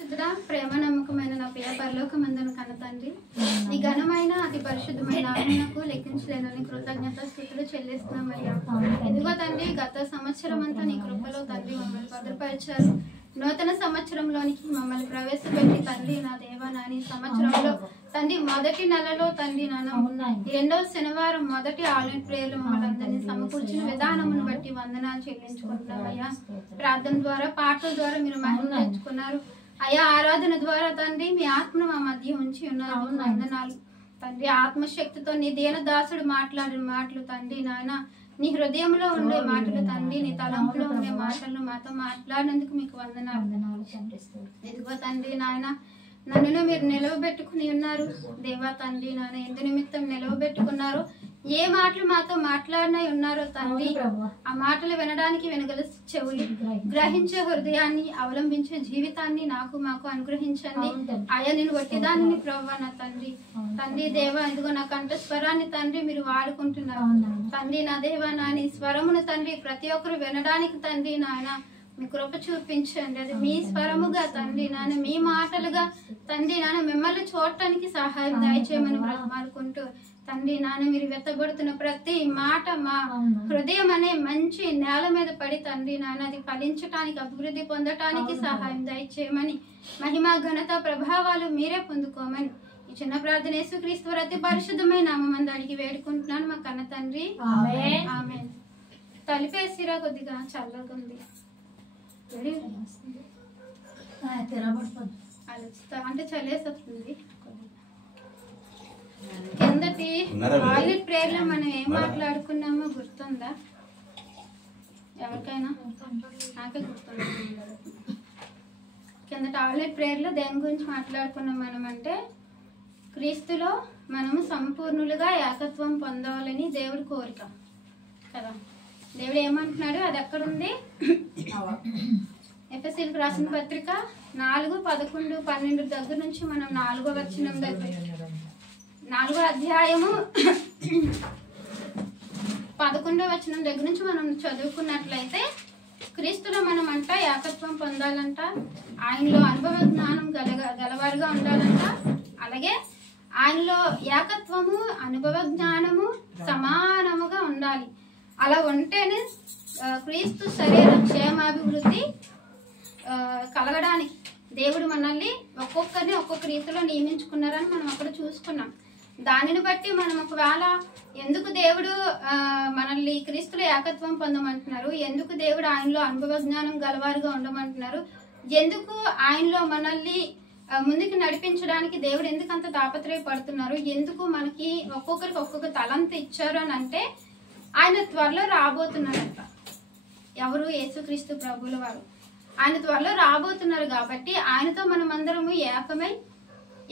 ప్రేమ నమ్మకమైన నా ప్రియ పరలోకమందున కన్న తండ్రి, ఈ ఘనమైన అతి పరిశుద్ధమైన నామమునకు లెక్కించలేనని కృతజ్ఞత స్తుతులు చెల్లిస్తున్నామయ్యా. ఎందుకో తండ్రి, గత సంవత్సరం అంతా నీ కృపలో తండ్రి మమ్మల్ని భద్రపరిచారు. నూతన సంవత్సరంలోనికి మమ్మల్ని ప్రవేశపెట్టి తండ్రి నా దేవా నాని సంవత్సరంలో తండ్రి మొదటి నెలలో తండ్రి నాన్న రెండవ శనివారం మొదటి ఆన్లైన్ ప్రేయర్లు మమ్మల్ని అందరినీ సమకూర్చిన విధానమును బట్టి వందనాలు చెల్లించుకుంటున్నామయ్యా. ప్రార్థన ద్వారా పాటల ద్వారా మీరు మహిమ తెచ్చుకున్నారు అయ్యా. ఆరాధన ద్వారా తండ్రి మీ ఆత్మను మా మధ్య ఉంచి ఉన్నారు. వందనాలు తండ్రి. ఆత్మశక్తితో నీ దీన దాసుడు మాట్లాడిన మాటలు తండ్రి నాయన, నీ హృదయంలో ఉండే మాటలు తండ్రి, నీ తలంపులో ఉండే మాటలను మాతో మాట్లాడినందుకు మీకు వందనాలు. ఇదిగో తండ్రి నాయన, నన్ను మీరు నిలవబెట్టుకుని ఉన్నారు దేవా తండ్రి నాయన. ఎందు నిమిత్తం నిలవబెట్టుకున్నారు, ఏ మాటలు మాతో మాట్లాడినై ఉన్నారో తండ్రి, ఆ మాటలు వినడానికి వినగల చెవులు, గ్రహించే హృదయాన్ని, అవలంబించే జీవితాన్ని నాకు మాకు అనుగ్రహించండి అయ్యా. నేను వట్టిదాన్ని ప్రభు నా తండ్రి. తండ్రి దేవా, ఇదిగో నా కంఠ స్వరాన్ని తండ్రి మీరు వాడుకుంటున్నారు తండ్రి నా దేవా. నా నీ స్వరమును తండ్రి ప్రతి ఒక్కరు వినడానికి తండ్రి నాయన మీ కృప చూపించండి. అది మీ స్వరముగా తండ్రి నాన్న, మీ మాటలుగా తండ్రి నాన్న మిమ్మల్ని చూడటానికి సహాయం దయచేయమని బ్రహ్మాడుకుంటూ తండ్రి నాన్న, మీరు వెత్తబడుతున్న ప్రతి మాట మా హృదయం అనే మంచి నేల మీద పడి తండ్రి నాన్న అది ఫలించటానికి, అభివృద్ధి పొందటానికి సహాయం దయచేయమని, మహిమ ఘనత ప్రభావాలు మీరే పొందుకోమని ఈ చిన్న ప్రార్థన యేసుక్రీస్తు అతి పరిశుద్ధమైన నామమందు అడిగి వేడుకుంటున్నాను మా కన్న తండ్రి. ఆమేన్. తలిపేసిరా, కొద్దిగా చల్లగా ఉంది అంటే చలేస్తుంది. కిందటి ఆయిల్ ప్రేయర్ లో మనం ఏం మాట్లాడుకున్నామో గుర్తుందా ఎవరికైనా? నాకే గుర్తుంది. కిందటి ఆయిల్ ప్రేయర్ లో దేని గురించి మాట్లాడుకున్నాం మనం అంటే, క్రీస్తులో మనము సంపూర్ణులుగా ఏకత్వం పొందాలని దేవుడి కోరిక కదా. దేవుడు ఏమంటున్నాడు, అది ఎక్కడుంది? ఎఫెసీయులకు రాసిన పత్రిక 4, 11, 12 దగ్గర నుంచి మనం 4వ వచనం దగ్గర 4వ అధ్యాయము 11వ వచనం దగ్గర నుంచి మనం చదువుకున్నట్లయితే, క్రీస్తులో మనం అంట ఏకత్వం పొందాలంట, ఆయనలో అనుభవ జ్ఞానం గలవారుగా ఉండాలంట, అలాగే ఆయనలో ఏకత్వము అనుభవ జ్ఞానము సమానముగా ఉండాలి. అలా ఉంటేనే క్రీస్తు శరీర క్షేమాభివృద్ధి కలగడానికి దేవుడు మనల్ని ఒక్కొక్కరిని ఒక్కొక్క రీతిలో నియమించుకున్నారని మనం అక్కడ చూసుకున్నాం. దానిని బట్టి మనం ఒకవేళ ఎందుకు దేవుడు మనల్ని క్రీస్తులో ఏకత్వం పొందమంటున్నారు, ఎందుకు దేవుడు ఆయనలో అనుభవ జ్ఞానం గలవారుగా ఉండమంటున్నారు, ఎందుకు ఆయనలో మనల్ని ముందుకు నడిపించడానికి దేవుడు ఎందుకు అంత తాపత్రయపడుతున్నారు, ఎందుకు మనకి ఒక్కొక్కరికి ఒక్కొక్క తలంత ఇచ్చారు అని అంటే, ఆయన త్వరలో రాబోతున్నారంట. ఎవరు? యేసుక్రీస్తు ప్రభువుల ఆయన త్వరలో రాబోతున్నారు కాబట్టి ఆయనతో మనం అందరము ఏకమై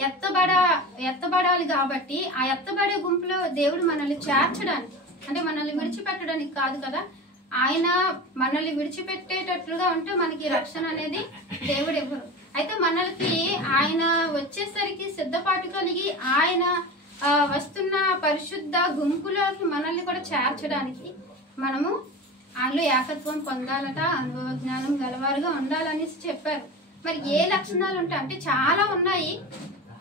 ఎత్తబడాలి. కాబట్టి ఆ ఎత్తబడే గుంపులో దేవుడు మనల్ని చేర్చడానికి, అంటే మనల్ని విడిచిపెట్టడానికి కాదు కదా. ఆయన మనల్ని విడిచిపెట్టేటట్లుగా ఉంటే మనకి రక్షణ అనేది దేవుడు ఇవ్వరు. అయితే మనకి ఆయన వచ్చేసరికి సిద్ధపాటు కలిగి ఆయన వస్తున్న పరిశుద్ధ గుంపులోకి మనల్ని కూడా చేర్చడానికి మనము ఆయనలో ఏకత్వం పొందాలట, అనుభవ జ్ఞానం గలవారుగా ఉండాలనేసి చెప్పారు. మరి ఏ లక్షణాలు ఉంటాయి అంటే చాలా ఉన్నాయి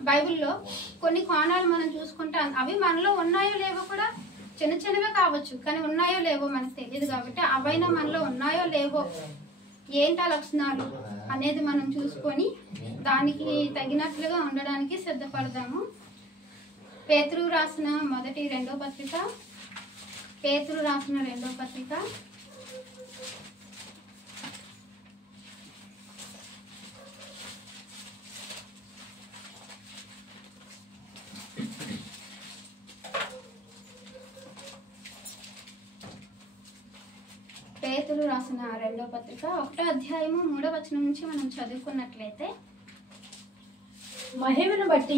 బైబిల్లో. కొన్ని కోణాలు మనం చూసుకుంటే అవి మనలో ఉన్నాయో లేవో కూడా, చిన్న చిన్నవే కావచ్చు కానీ ఉన్నాయో లేవో మనకు తెలియదు. కాబట్టి అవైనా మనలో ఉన్నాయో లేవో, ఏంటా లక్షణాలు అనేది మనం చూసుకొని దానికి తగినట్లుగా ఉండడానికి సిద్ధపడదాము. పేతురు రాసిన 2వ పత్రిక, పేతురు రాసిన 2వ పత్రిక 2వ పత్రిక 1వ అధ్యాయము 3వ వచనం నుంచి మనం చదువుకున్నట్లయితే, మహిమను బట్టి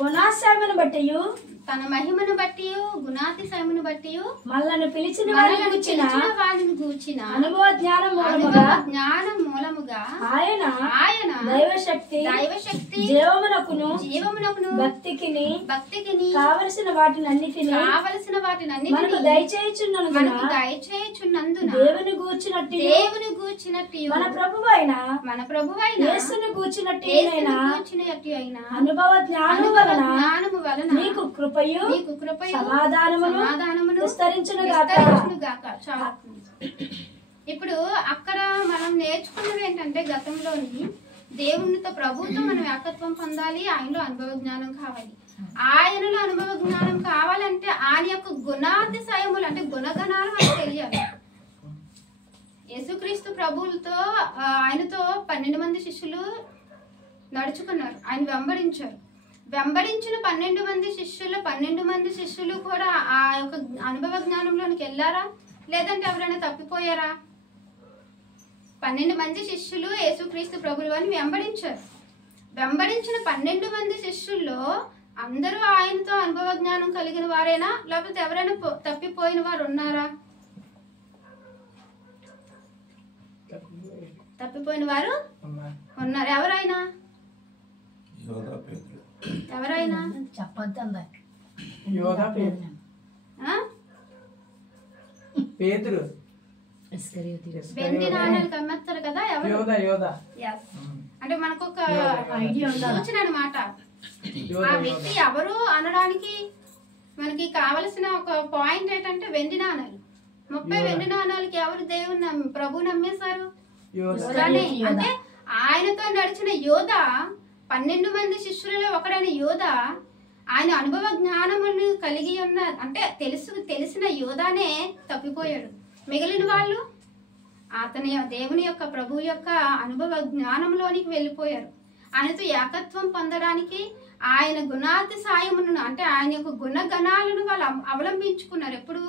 గుణాశ్రమను బట్టి తన మహిమను బట్టి గుణాతిశయమును బట్టి మనల్ని పిలిచిన వారిని గూర్చిన అనుభవ జ్ఞానం మూలముగా ఆయన దైవశక్తి జీవమునకును భక్తికిని కావలసిన వాటినన్నిటిని మనకు దయచేయుచున్నందున దేవుని గూర్చినట్టు మన ప్రభువైన యేసును గూర్చినట్టు అనుభవ జ్ఞానము వలన మీకు కృపయు సమాధానమును విస్తరించును గాక. ఇప్పుడు అక్కడ మనం నేర్చుకున్నది ఏంటంటే గతంలోని దేవునితో ప్రభువుతో మనం ఏకత్వం పొందాలి, ఆయనలో అనుభవ జ్ఞానం కావాలి. ఆయనలో అనుభవ జ్ఞానం కావాలంటే ఆయన యొక్క గుణాతిశయములు అంటే గుణగణాలు మనకు తెలియాలి. యేసుక్రీస్తు ప్రభువులతో ఆయనతో 12 మంది శిష్యులు నడుచుకున్నారు, ఆయన వెంబడించిన 12 మంది శిష్యులు కూడా ఆ యొక్క అనుభవ జ్ఞానంలోనికి వెళ్ళారా, లేదంటే ఎవరైనా తప్పిపోయారా? 12 మంది శిష్యులు యేసుక్రీస్తు ప్రభువు అని వెంబడించిన 12 మంది శిష్యుల్లో అందరూ ఆయనతో అనుభవ జ్ఞానం కలిగిన వారేనా, లేకపోతే ఎవరైనా తప్పిపోయిన వారు ఉన్నారా? తప్పిపోయిన వారు ఉన్నారు. ఎవరైనా చెప్పొద్దు. వెండి నాణాలకు అమ్మేస్తారు కదా ఎవరు? అంటే మనకు ఒక సూచన అన్నమాట. ఆ వ్యక్తి ఎవరు అనడానికి మనకి కావలసిన ఒక పాయింట్ ఏంటంటే వెండి నాణాలు. 30 వెండి నాణాలకి ఎవరు దేవుని ప్రభు నమ్మేశారు? అంటే ఆయనతో నడిచిన యోధ, 12 మంది శిష్యులలో ఒకడైన యోధ, ఆయన అనుభవ జ్ఞానమును కలిగి ఉన్న అంటే తెలిసిన యోధానే తప్పిపోయాడు. మిగిలిన వాళ్ళు అతని దేవుని యొక్క ప్రభు యొక్క అనుభవ జ్ఞానంలోనికి వెళ్ళిపోయారు. ఆయనతో ఏకత్వం పొందడానికి ఆయన గుణాతిశయమును అంటే ఆయన యొక్క గుణగణాలను వాళ్ళు అవలంబించుకున్నారు. ఎప్పుడు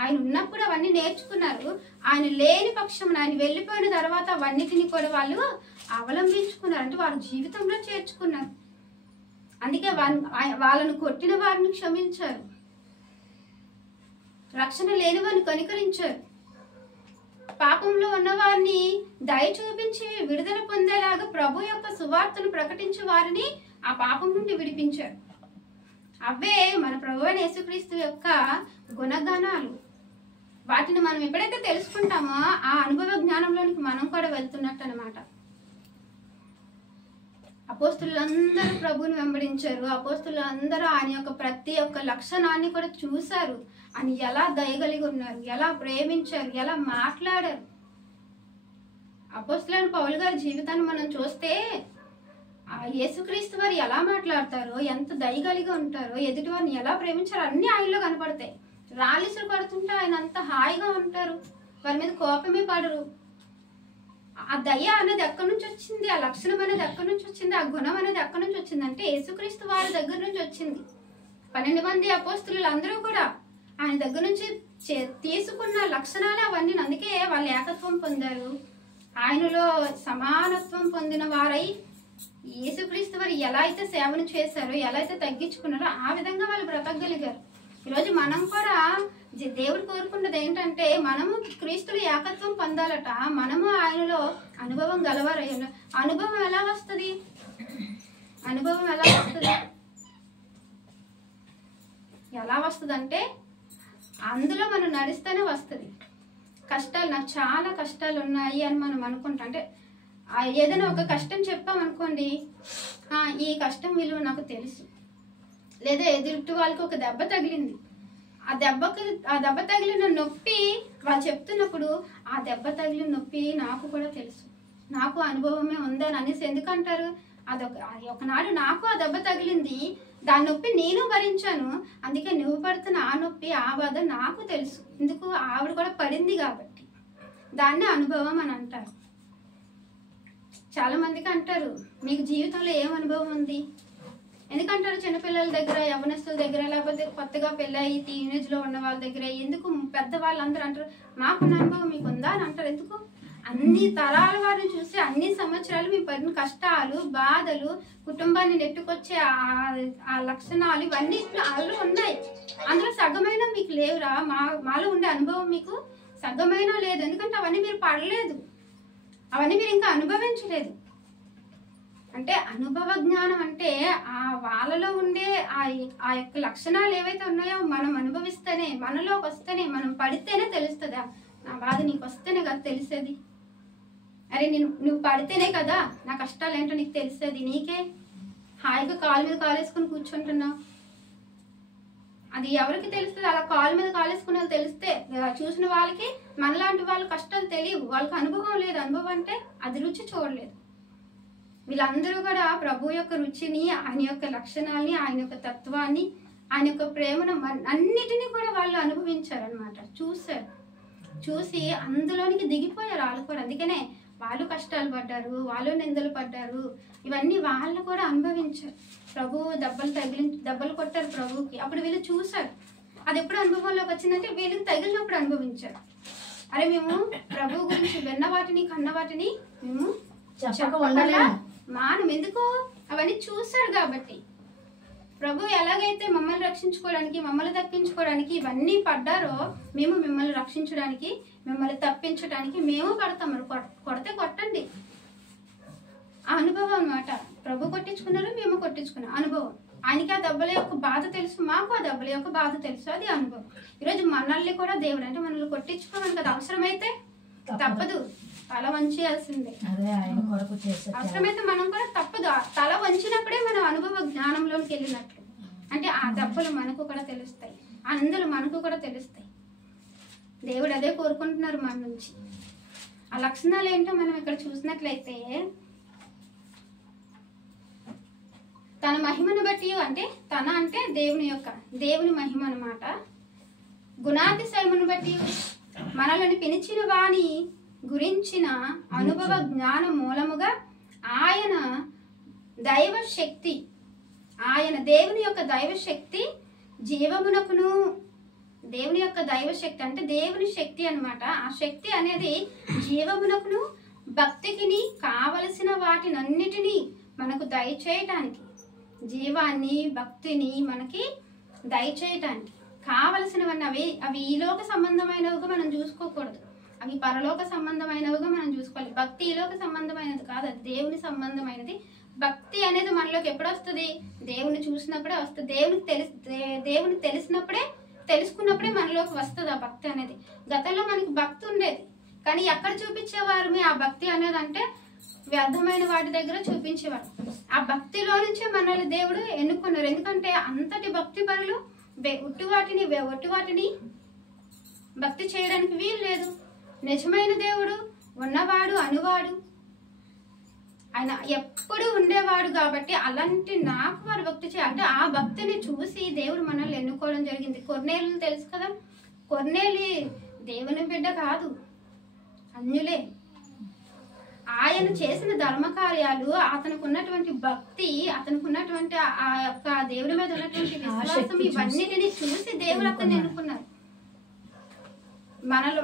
ఆయన ఉన్నప్పుడు అవన్నీ నేర్చుకున్నారు. ఆయన లేని పక్షం ఆయన వెళ్ళిపోయిన తర్వాత అవన్నిటిని కూడా వాళ్ళు అవలంబించుకున్నారు, అంటే వాళ్ళ జీవితంలో చేర్చుకున్నారు. అందుకే వాళ్ళను కొట్టిన వారిని క్షమించారు, రక్షణ లేని వారిని కనికరించారు, పాపంలో ఉన్న వారిని దయ చూపించి విడుదల పొందేలాగా ప్రభు యొక్క సువార్తను ప్రకటించే వారిని ఆ పాపం నుండి విడిపించారు. అవే మన ప్రభు అయిన యేసుక్రీస్తు యొక్క గుణగణాలు. వాటిని మనం ఎప్పుడైతే తెలుసుకుంటామో ఆ అనుభవ జ్ఞానంలోనికి మనం కూడా వెళ్తున్నట్టు అనమాట. అపోస్తులందరూ ప్రభువుని వెంబడించారు. అపోస్తులందరూ ఆయన యొక్క ప్రతి ఒక్క లక్షణాన్ని కూడా చూశారు. ఆయన ఎలా దయగలిగి ఉన్నారు, ఎలా ప్రేమించారు, ఎలా మాట్లాడారు. అపోస్తులైన పౌలు గారి జీవితాన్ని మనం చూస్తే యేసుక్రీస్తు వారు ఎలా మాట్లాడతారో, ఎంత దయగలిగా ఉంటారో, ఎదుటి వారిని ఎలా ప్రేమించారో అన్ని ఆయనలో కనపడతాయి. రాలిసులు పడుతుంటే ఆయన అంత హాయిగా ఉంటారు, వారి మీద కోపమే పడరు. ఆ దయ అనేది ఎక్కడి నుంచి వచ్చింది, ఆ లక్షణం అనేది ఎక్కడి నుంచి వచ్చింది, ఆ గుణం అనేది ఎక్కడి నుంచి వచ్చింది అంటే యేసుక్రీస్తు వారి దగ్గర నుంచి వచ్చింది. 12 మంది అపోస్తులు అందరూ కూడా ఆయన దగ్గర నుంచి తీసుకున్న లక్షణాలు అవన్నీ. అందుకే వాళ్ళు ఏకత్వం పొందారు, ఆయనలో సమానత్వం పొందిన వారై యేసుక్రీస్తు వారు ఎలా అయితే సేవను చేశారో, ఎలా అయితే తగ్గించుకున్నారో ఆ విధంగా వాళ్ళు బ్రతకగలిగారు. ఈరోజు మనం కూడా దేవుడు కోరుకున్నది ఏంటంటే మనము క్రీస్తులు ఏకత్వం పొందాలట, మనము ఆయనలో అనుభవం గలవారయ్యారు. అనుభవం ఎలా వస్తుంది? ఎలా వస్తుంది అంటే అందులో మనం నడిస్తేనే వస్తుంది. కష్టాలు, నాకు చాలా కష్టాలు ఉన్నాయి అని మనం అనుకుంటాం. అంటే ఏదైనా ఒక కష్టం చెప్పామనుకోండి, ఈ కష్టం విలువ నాకు తెలుసు. లేదా ఎదుటి వాళ్ళకి ఒక దెబ్బ తగిలింది, ఆ దెబ్బ తగిలిన నొప్పి వాళ్ళు చెప్తున్నప్పుడు ఆ దెబ్బ తగిలిన నొప్పి నాకు కూడా తెలుసు, నాకు అనుభవమే ఉందని అనేసి ఎందుకంటారు? ఒకనాడు నాకు ఆ దెబ్బ తగిలింది, దాని నొప్పి నేను భరించాను, అందుకే నువ్వు పడుతున్న ఆ నొప్పి ఆ బాధ నాకు తెలుసు. ఎందుకు? ఆవిడ కూడా పడింది కాబట్టి. దాన్ని అనుభవం అని అంటారు. చాలా మందికి అంటారు, మీకు జీవితంలో ఏం అనుభవం ఉంది? ఎందుకంటారు? చిన్నపిల్లల దగ్గర, యవనస్తుల దగ్గర, లేకపోతే కొత్తగా పెళ్ళయి టీనేజ్ లో ఉన్న వాళ్ళ దగ్గర. ఎందుకు? పెద్దవాళ్ళు అందరూ అంటారు మాకున్న అనుభవం మీకుందా అని అంటారు. ఎందుకు? అన్ని తరాల వారిని చూసి అన్ని సంవత్సరాలు మీ పడిన కష్టాలు, బాధలు, కుటుంబాన్ని నెట్టుకొచ్చే ఆ లక్షణాలు ఇవన్నీ వాళ్ళు ఉన్నాయి. అందులో సగమైన మీకు లేవురా. మాలో ఉండే అనుభవం మీకు సగమైనా లేదు. ఎందుకంటే అవన్నీ మీరు పడలేదు, అవన్నీ మీరు ఇంకా అనుభవించలేదు. అంటే అనుభవ జ్ఞానం అంటే ఆ వాళ్ళలో ఉండే ఆ యొక్క లక్షణాలు ఏవైతే ఉన్నాయో మనం అనుభవిస్తేనే, మనలోకి వస్తేనే, మనం పడితేనే తెలుస్తుందా. నా బాధ నీకు వస్తేనే కదా తెలిసేది. అరే నువ్వు పడితేనే కదా నా కష్టాలు ఏంటో నీకు తెలిసేది. నీకే హాయిగా కాలు మీద కాలేసుకుని కూర్చుంటున్నావు. అది ఎవరికి తెలుస్తుంది? అలా కాలు మీద కాలేసుకునే వాళ్ళు తెలిస్తే చూసిన వాళ్ళకి మనలాంటి వాళ్ళ కష్టాలు తెలియవు. వాళ్ళకి అనుభవం లేదు. అనుభవం అంటే అది రుచి చూడలేదు. వీళ్ళందరూ కూడా ప్రభు యొక్క రుచిని, ఆయన యొక్క లక్షణాలని, ఆయన యొక్క తత్వాన్ని, ఆయన యొక్క ప్రేమను అన్నిటినీ కూడా వాళ్ళు అనుభవించారనమాట. చూసి అందులోనికి దిగిపోయారు వాళ్ళు కూడా. అందుకనే వాళ్ళు కష్టాలు పడ్డారు, వాళ్ళు నిందలు పడ్డారు. ఇవన్నీ వాళ్ళు కూడా అనుభవించారు. ప్రభు దెబ్బలు కొట్టారు ప్రభుకి. అప్పుడు వీళ్ళు చూశారు. అది ఎప్పుడు అనుభవంలోకి వచ్చిందంటే వీళ్ళకి తగిలినప్పుడు అనుభవించారు. అరే మేము ప్రభు గురించి విన్న వాటిని, కన్న వాటిని మేము చెప్పకుండా మానం ఎందుకు? అవన్నీ చూశాడు కాబట్టి. ప్రభు ఎలాగైతే మమ్మల్ని రక్షించుకోవడానికి, మమ్మల్ని తప్పించుకోవడానికి ఇవన్నీ పడ్డారో, మేము మిమ్మల్ని రక్షించడానికి, మిమ్మల్ని తప్పించడానికి మేము పడతాం. మరి కొడితే కొట్టండి. ఆ అనుభవం అనమాట. ప్రభు కొట్టించుకున్నారు, మేము కొట్టించుకున్నాం. అనుభవం. ఆయనకి ఆ దెబ్బల యొక్క బాధ తెలుసు, మాకు ఆ దెబ్బల యొక్క బాధ తెలుసు. అది అనుభవం. ఈరోజు మనల్ని కూడా దేవుడు అంటే మనల్ని కొట్టించుకోవాలి కదా. అవసరమైతే తప్పదు, తల వంచేయాల్సిందే. అవసరమైతే మనం కూడా తప్పదు. తల వంచినప్పుడే మనం అనుభవ జ్ఞానంలోకి వెళ్ళినట్లు. అంటే ఆ దెబ్బలు మనకు కూడా తెలుస్తాయి, అందరూ మనకు కూడా తెలుస్తాయి. దేవుడు అదే కోరుకుంటున్నారు మన నుంచి. ఆ లక్షణాలు ఏంటో మనం ఇక్కడ చూసినట్లయితే, తన మహిమను బట్టి, అంటే తన అంటే దేవుని మహిమ అన్నమాట. గుణాతిశయమును బట్టి మనల్ని పిలిచిన వాని గురించిన అనుభవ జ్ఞాన మూలముగా ఆయన దైవశక్తి, ఆయన దేవుని యొక్క దైవశక్తి జీవమునకును, దేవుని యొక్క దైవశక్తి అంటే దేవుని శక్తి అన్నమాట. ఆ శక్తి అనేది జీవమునకును భక్తికిని కావలసిన వాటినన్నిటినీ మనకు దయచేయటానికి, జీవాన్ని భక్తిని మనకి దయచేయటానికి కావలసినవన్నీ అవి ఈ లోక సంబంధమైనవిగా మనం చూసుకోకూడదు. అవి పరలోక సంబంధమైనవిగా మనం చూసుకోవాలి. భక్తి ఈ లోక సంబంధమైనది కాదు, అది దేవుని సంబంధమైనది. భక్తి అనేది మనలోకి ఎప్పుడు వస్తుంది? దేవుని చూసినప్పుడే వస్తుంది. దేవుని తెలిసినప్పుడే, తెలుసుకున్నప్పుడే మనలోకి వస్తుంది ఆ భక్తి అనేది. గతంలో మనకి భక్తి ఉండేది, కానీ ఎక్కడ చూపించేవారు ఆ భక్తి అనేది? అంటే వ్యర్థమైన వాటి దగ్గర చూపించేవారు. ఆ భక్తిలో నుంచే మనల్ని దేవుడు ఎన్నుకున్నారు. ఎందుకంటే అంతటి భక్తి పరులు ఒట్టి వాటిని భక్తి చేయడానికి వీలు లేదు. నిజమైన దేవుడు ఉన్నవాడు, అనువాడు, ఆయన ఎప్పుడు ఉండేవాడు కాబట్టి అలాంటి నాకు వారు భక్తి చేయాలి. అంటే ఆ భక్తిని చూసి దేవుడు మనల్ని ఎన్నుకోవడం జరిగింది. కొర్నేలు తెలుసు కదా, కొర్నేలి దేవుని బిడ్డ కాదు, అన్యులే. ఆయన చేసిన ధర్మకార్యాలు, అతనికి ఉన్నటువంటి భక్తి, అతనికి ఉన్నటువంటి ఆ యొక్క దేవుడి మీద ఉన్నటువంటి విశ్వాసం, ఇవన్నిటిని చూసి దేవుడు అతన్ని ఎన్నుకున్నారు.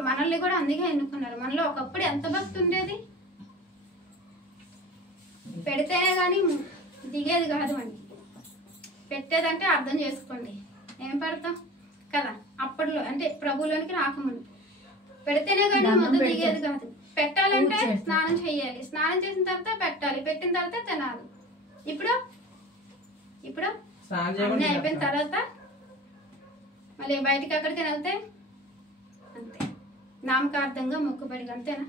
మనల్ని కూడా అందుకే ఎన్నుకున్నారు. మనలో ఒకప్పుడు ఎంత భక్తి ఉండేది, పెడితేనే కానీ దిగేది కాదు అండి. పెట్టేదంటే అర్థం చేసుకోండి, ఏం పెడతాం కదా. అప్పట్లో అంటే ప్రభులోనికి రాకముందు పెడితేనే కానీ మొదలు దిగేది కాదు. పెట్టాలంటే స్నానం చేయాలి, స్నానం చేసిన తర్వాత పెట్టాలి, పెట్టిన తర్వాత తినాలి. ఇప్పుడు అన్నీ అయిపోయిన తర్వాత మళ్ళీ బయటికి అక్కడికి వెళ్తే అంతే, నామకార్థంగా మొక్కుబడిగా, అంతేనా?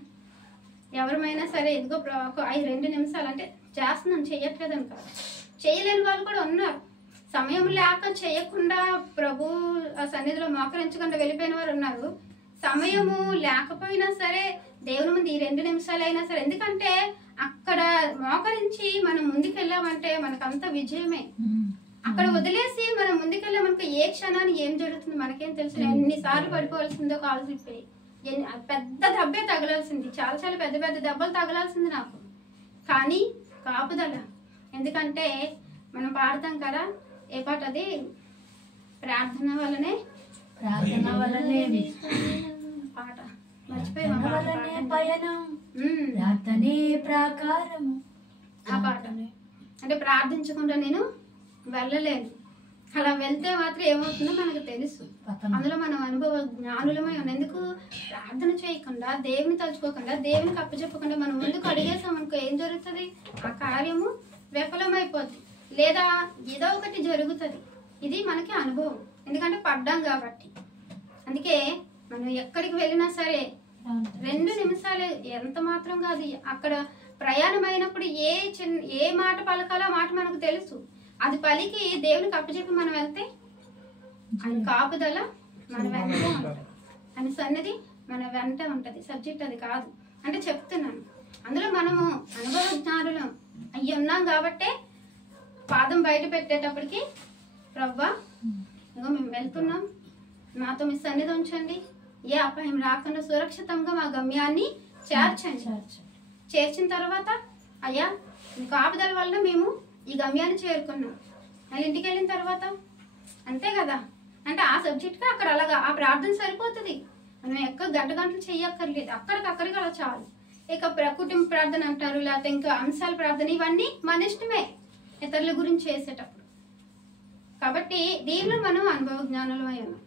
ఎవరమైనా సరే ఇదిగో 2 నిమిషాలు అంటే చేస్తున్నాం, చెయ్యట్లేదు అని కాదు. చేయలేని వాళ్ళు కూడా ఉన్నారు. సమయం లేక చేయకుండా ప్రభు సన్నిధిలో మోకరించకుండా వెళ్ళిపోయిన వారు ఉన్నారు. సమయము లేకపోయినా సరే దేవుని ముందు ఈ 2 నిమిషాలైనా సరే, ఎందుకంటే అక్కడ మోకరించి మనం ముందుకెళ్ళామంటే మనకంత విజయమే. అక్కడ వదిలేసి మనం ముందుకెళ్ళామనుకో ఏ క్షణాన్ని ఏం జరుగుతుంది మనకేం తెలుసు. ఎన్నిసార్లు పడిపోవాల్సిందో కాలు తిప్పి, పెద్ద దెబ్బే తగలాల్సింది, చాలా చాలా పెద్ద పెద్ద దెబ్బలు తగలాల్సింది నాకు. కానీ కాపుదల, ఎందుకంటే మనం పాడతాం కదా, ఏ పాట అది, ప్రార్థన వల్లనే పాట వలనే పయనం ప్రార్థనే ప్రాకారము. ఆ పాట అంటే ప్రార్థించకుండా నేను వెళ్ళలేను. అలా వెళ్తే మాత్రం ఏమవుతుందో మనకు తెలుసు. అందులో మనం అనుభవ జ్ఞానులమై ఉన్నాం. ఎందుకు ప్రార్థన చేయకుండా, దేవుని తలుచుకోకుండా, దేవునికి అప్పచెప్పకుండా మనం ముందుకు అడిగేసామనుకో ఏం జరుగుతుంది? ఆ కార్యము విఫలమైపోద్ది, లేదా ఏదో ఒకటి జరుగుతుంది. ఇది మనకి అనుభవం, ఎందుకంటే పడ్డాం కాబట్టి. అందుకే మనం ఎక్కడికి వెళ్ళినా సరే 2 నిమిషాలే, ఎంత మాత్రం కాదు. అక్కడ ప్రయాణం అయినప్పుడు ఏ మాట పలకాలో ఆ మాట మనకు తెలుసు. అది పలికి దేవునికి అప్పచెప్పి మనం వెళ్తే ఆయన కాపుదల మన వెంట ఉంటుంది, ఆయన సన్నిధి మన వెంట ఉంటుంది. సబ్జెక్ట్ అది కాదు అంటే చెప్తున్నాను. అందులో మనము అనుభవ జ్ఞానులం అయ్యి ఉన్నాం కాబట్టే పాదం బయట పెట్టేటప్పటికి ప్రవ్వా ఇగో మేము వెళ్తున్నాం, మాతో మీ సన్నిధి ఉంచండి, ఏ అపాయం రాకుండా సురక్షితంగా మా గమ్యాన్ని చేర్చండి. చేర్చిన తర్వాత అయ్యా మీ కాపుదల వల్ల మేము ఈ గమ్యాన్ని చేరుకున్నాం. మళ్ళీ ఇంటికి వెళ్ళిన తర్వాత అంతే కదా. అంటే ఆ సబ్జెక్ట్కి అక్కడ అలాగా ఆ ప్రార్థన సరిపోతుంది. మనం గంటలు చెయ్యక్కర్లేదు, అక్కడికి అలా చాలు. ఇక కుటుంబ ప్రార్థన అంటారు, లేకపోతే ఇంకా అంశాల ప్రార్థన, ఇవన్నీ మన ఇష్టమే ఇతరుల గురించి చేసేటప్పుడు. కాబట్టి దీనిలో మనం అనుభవ జ్ఞానులమై ఉన్నాం.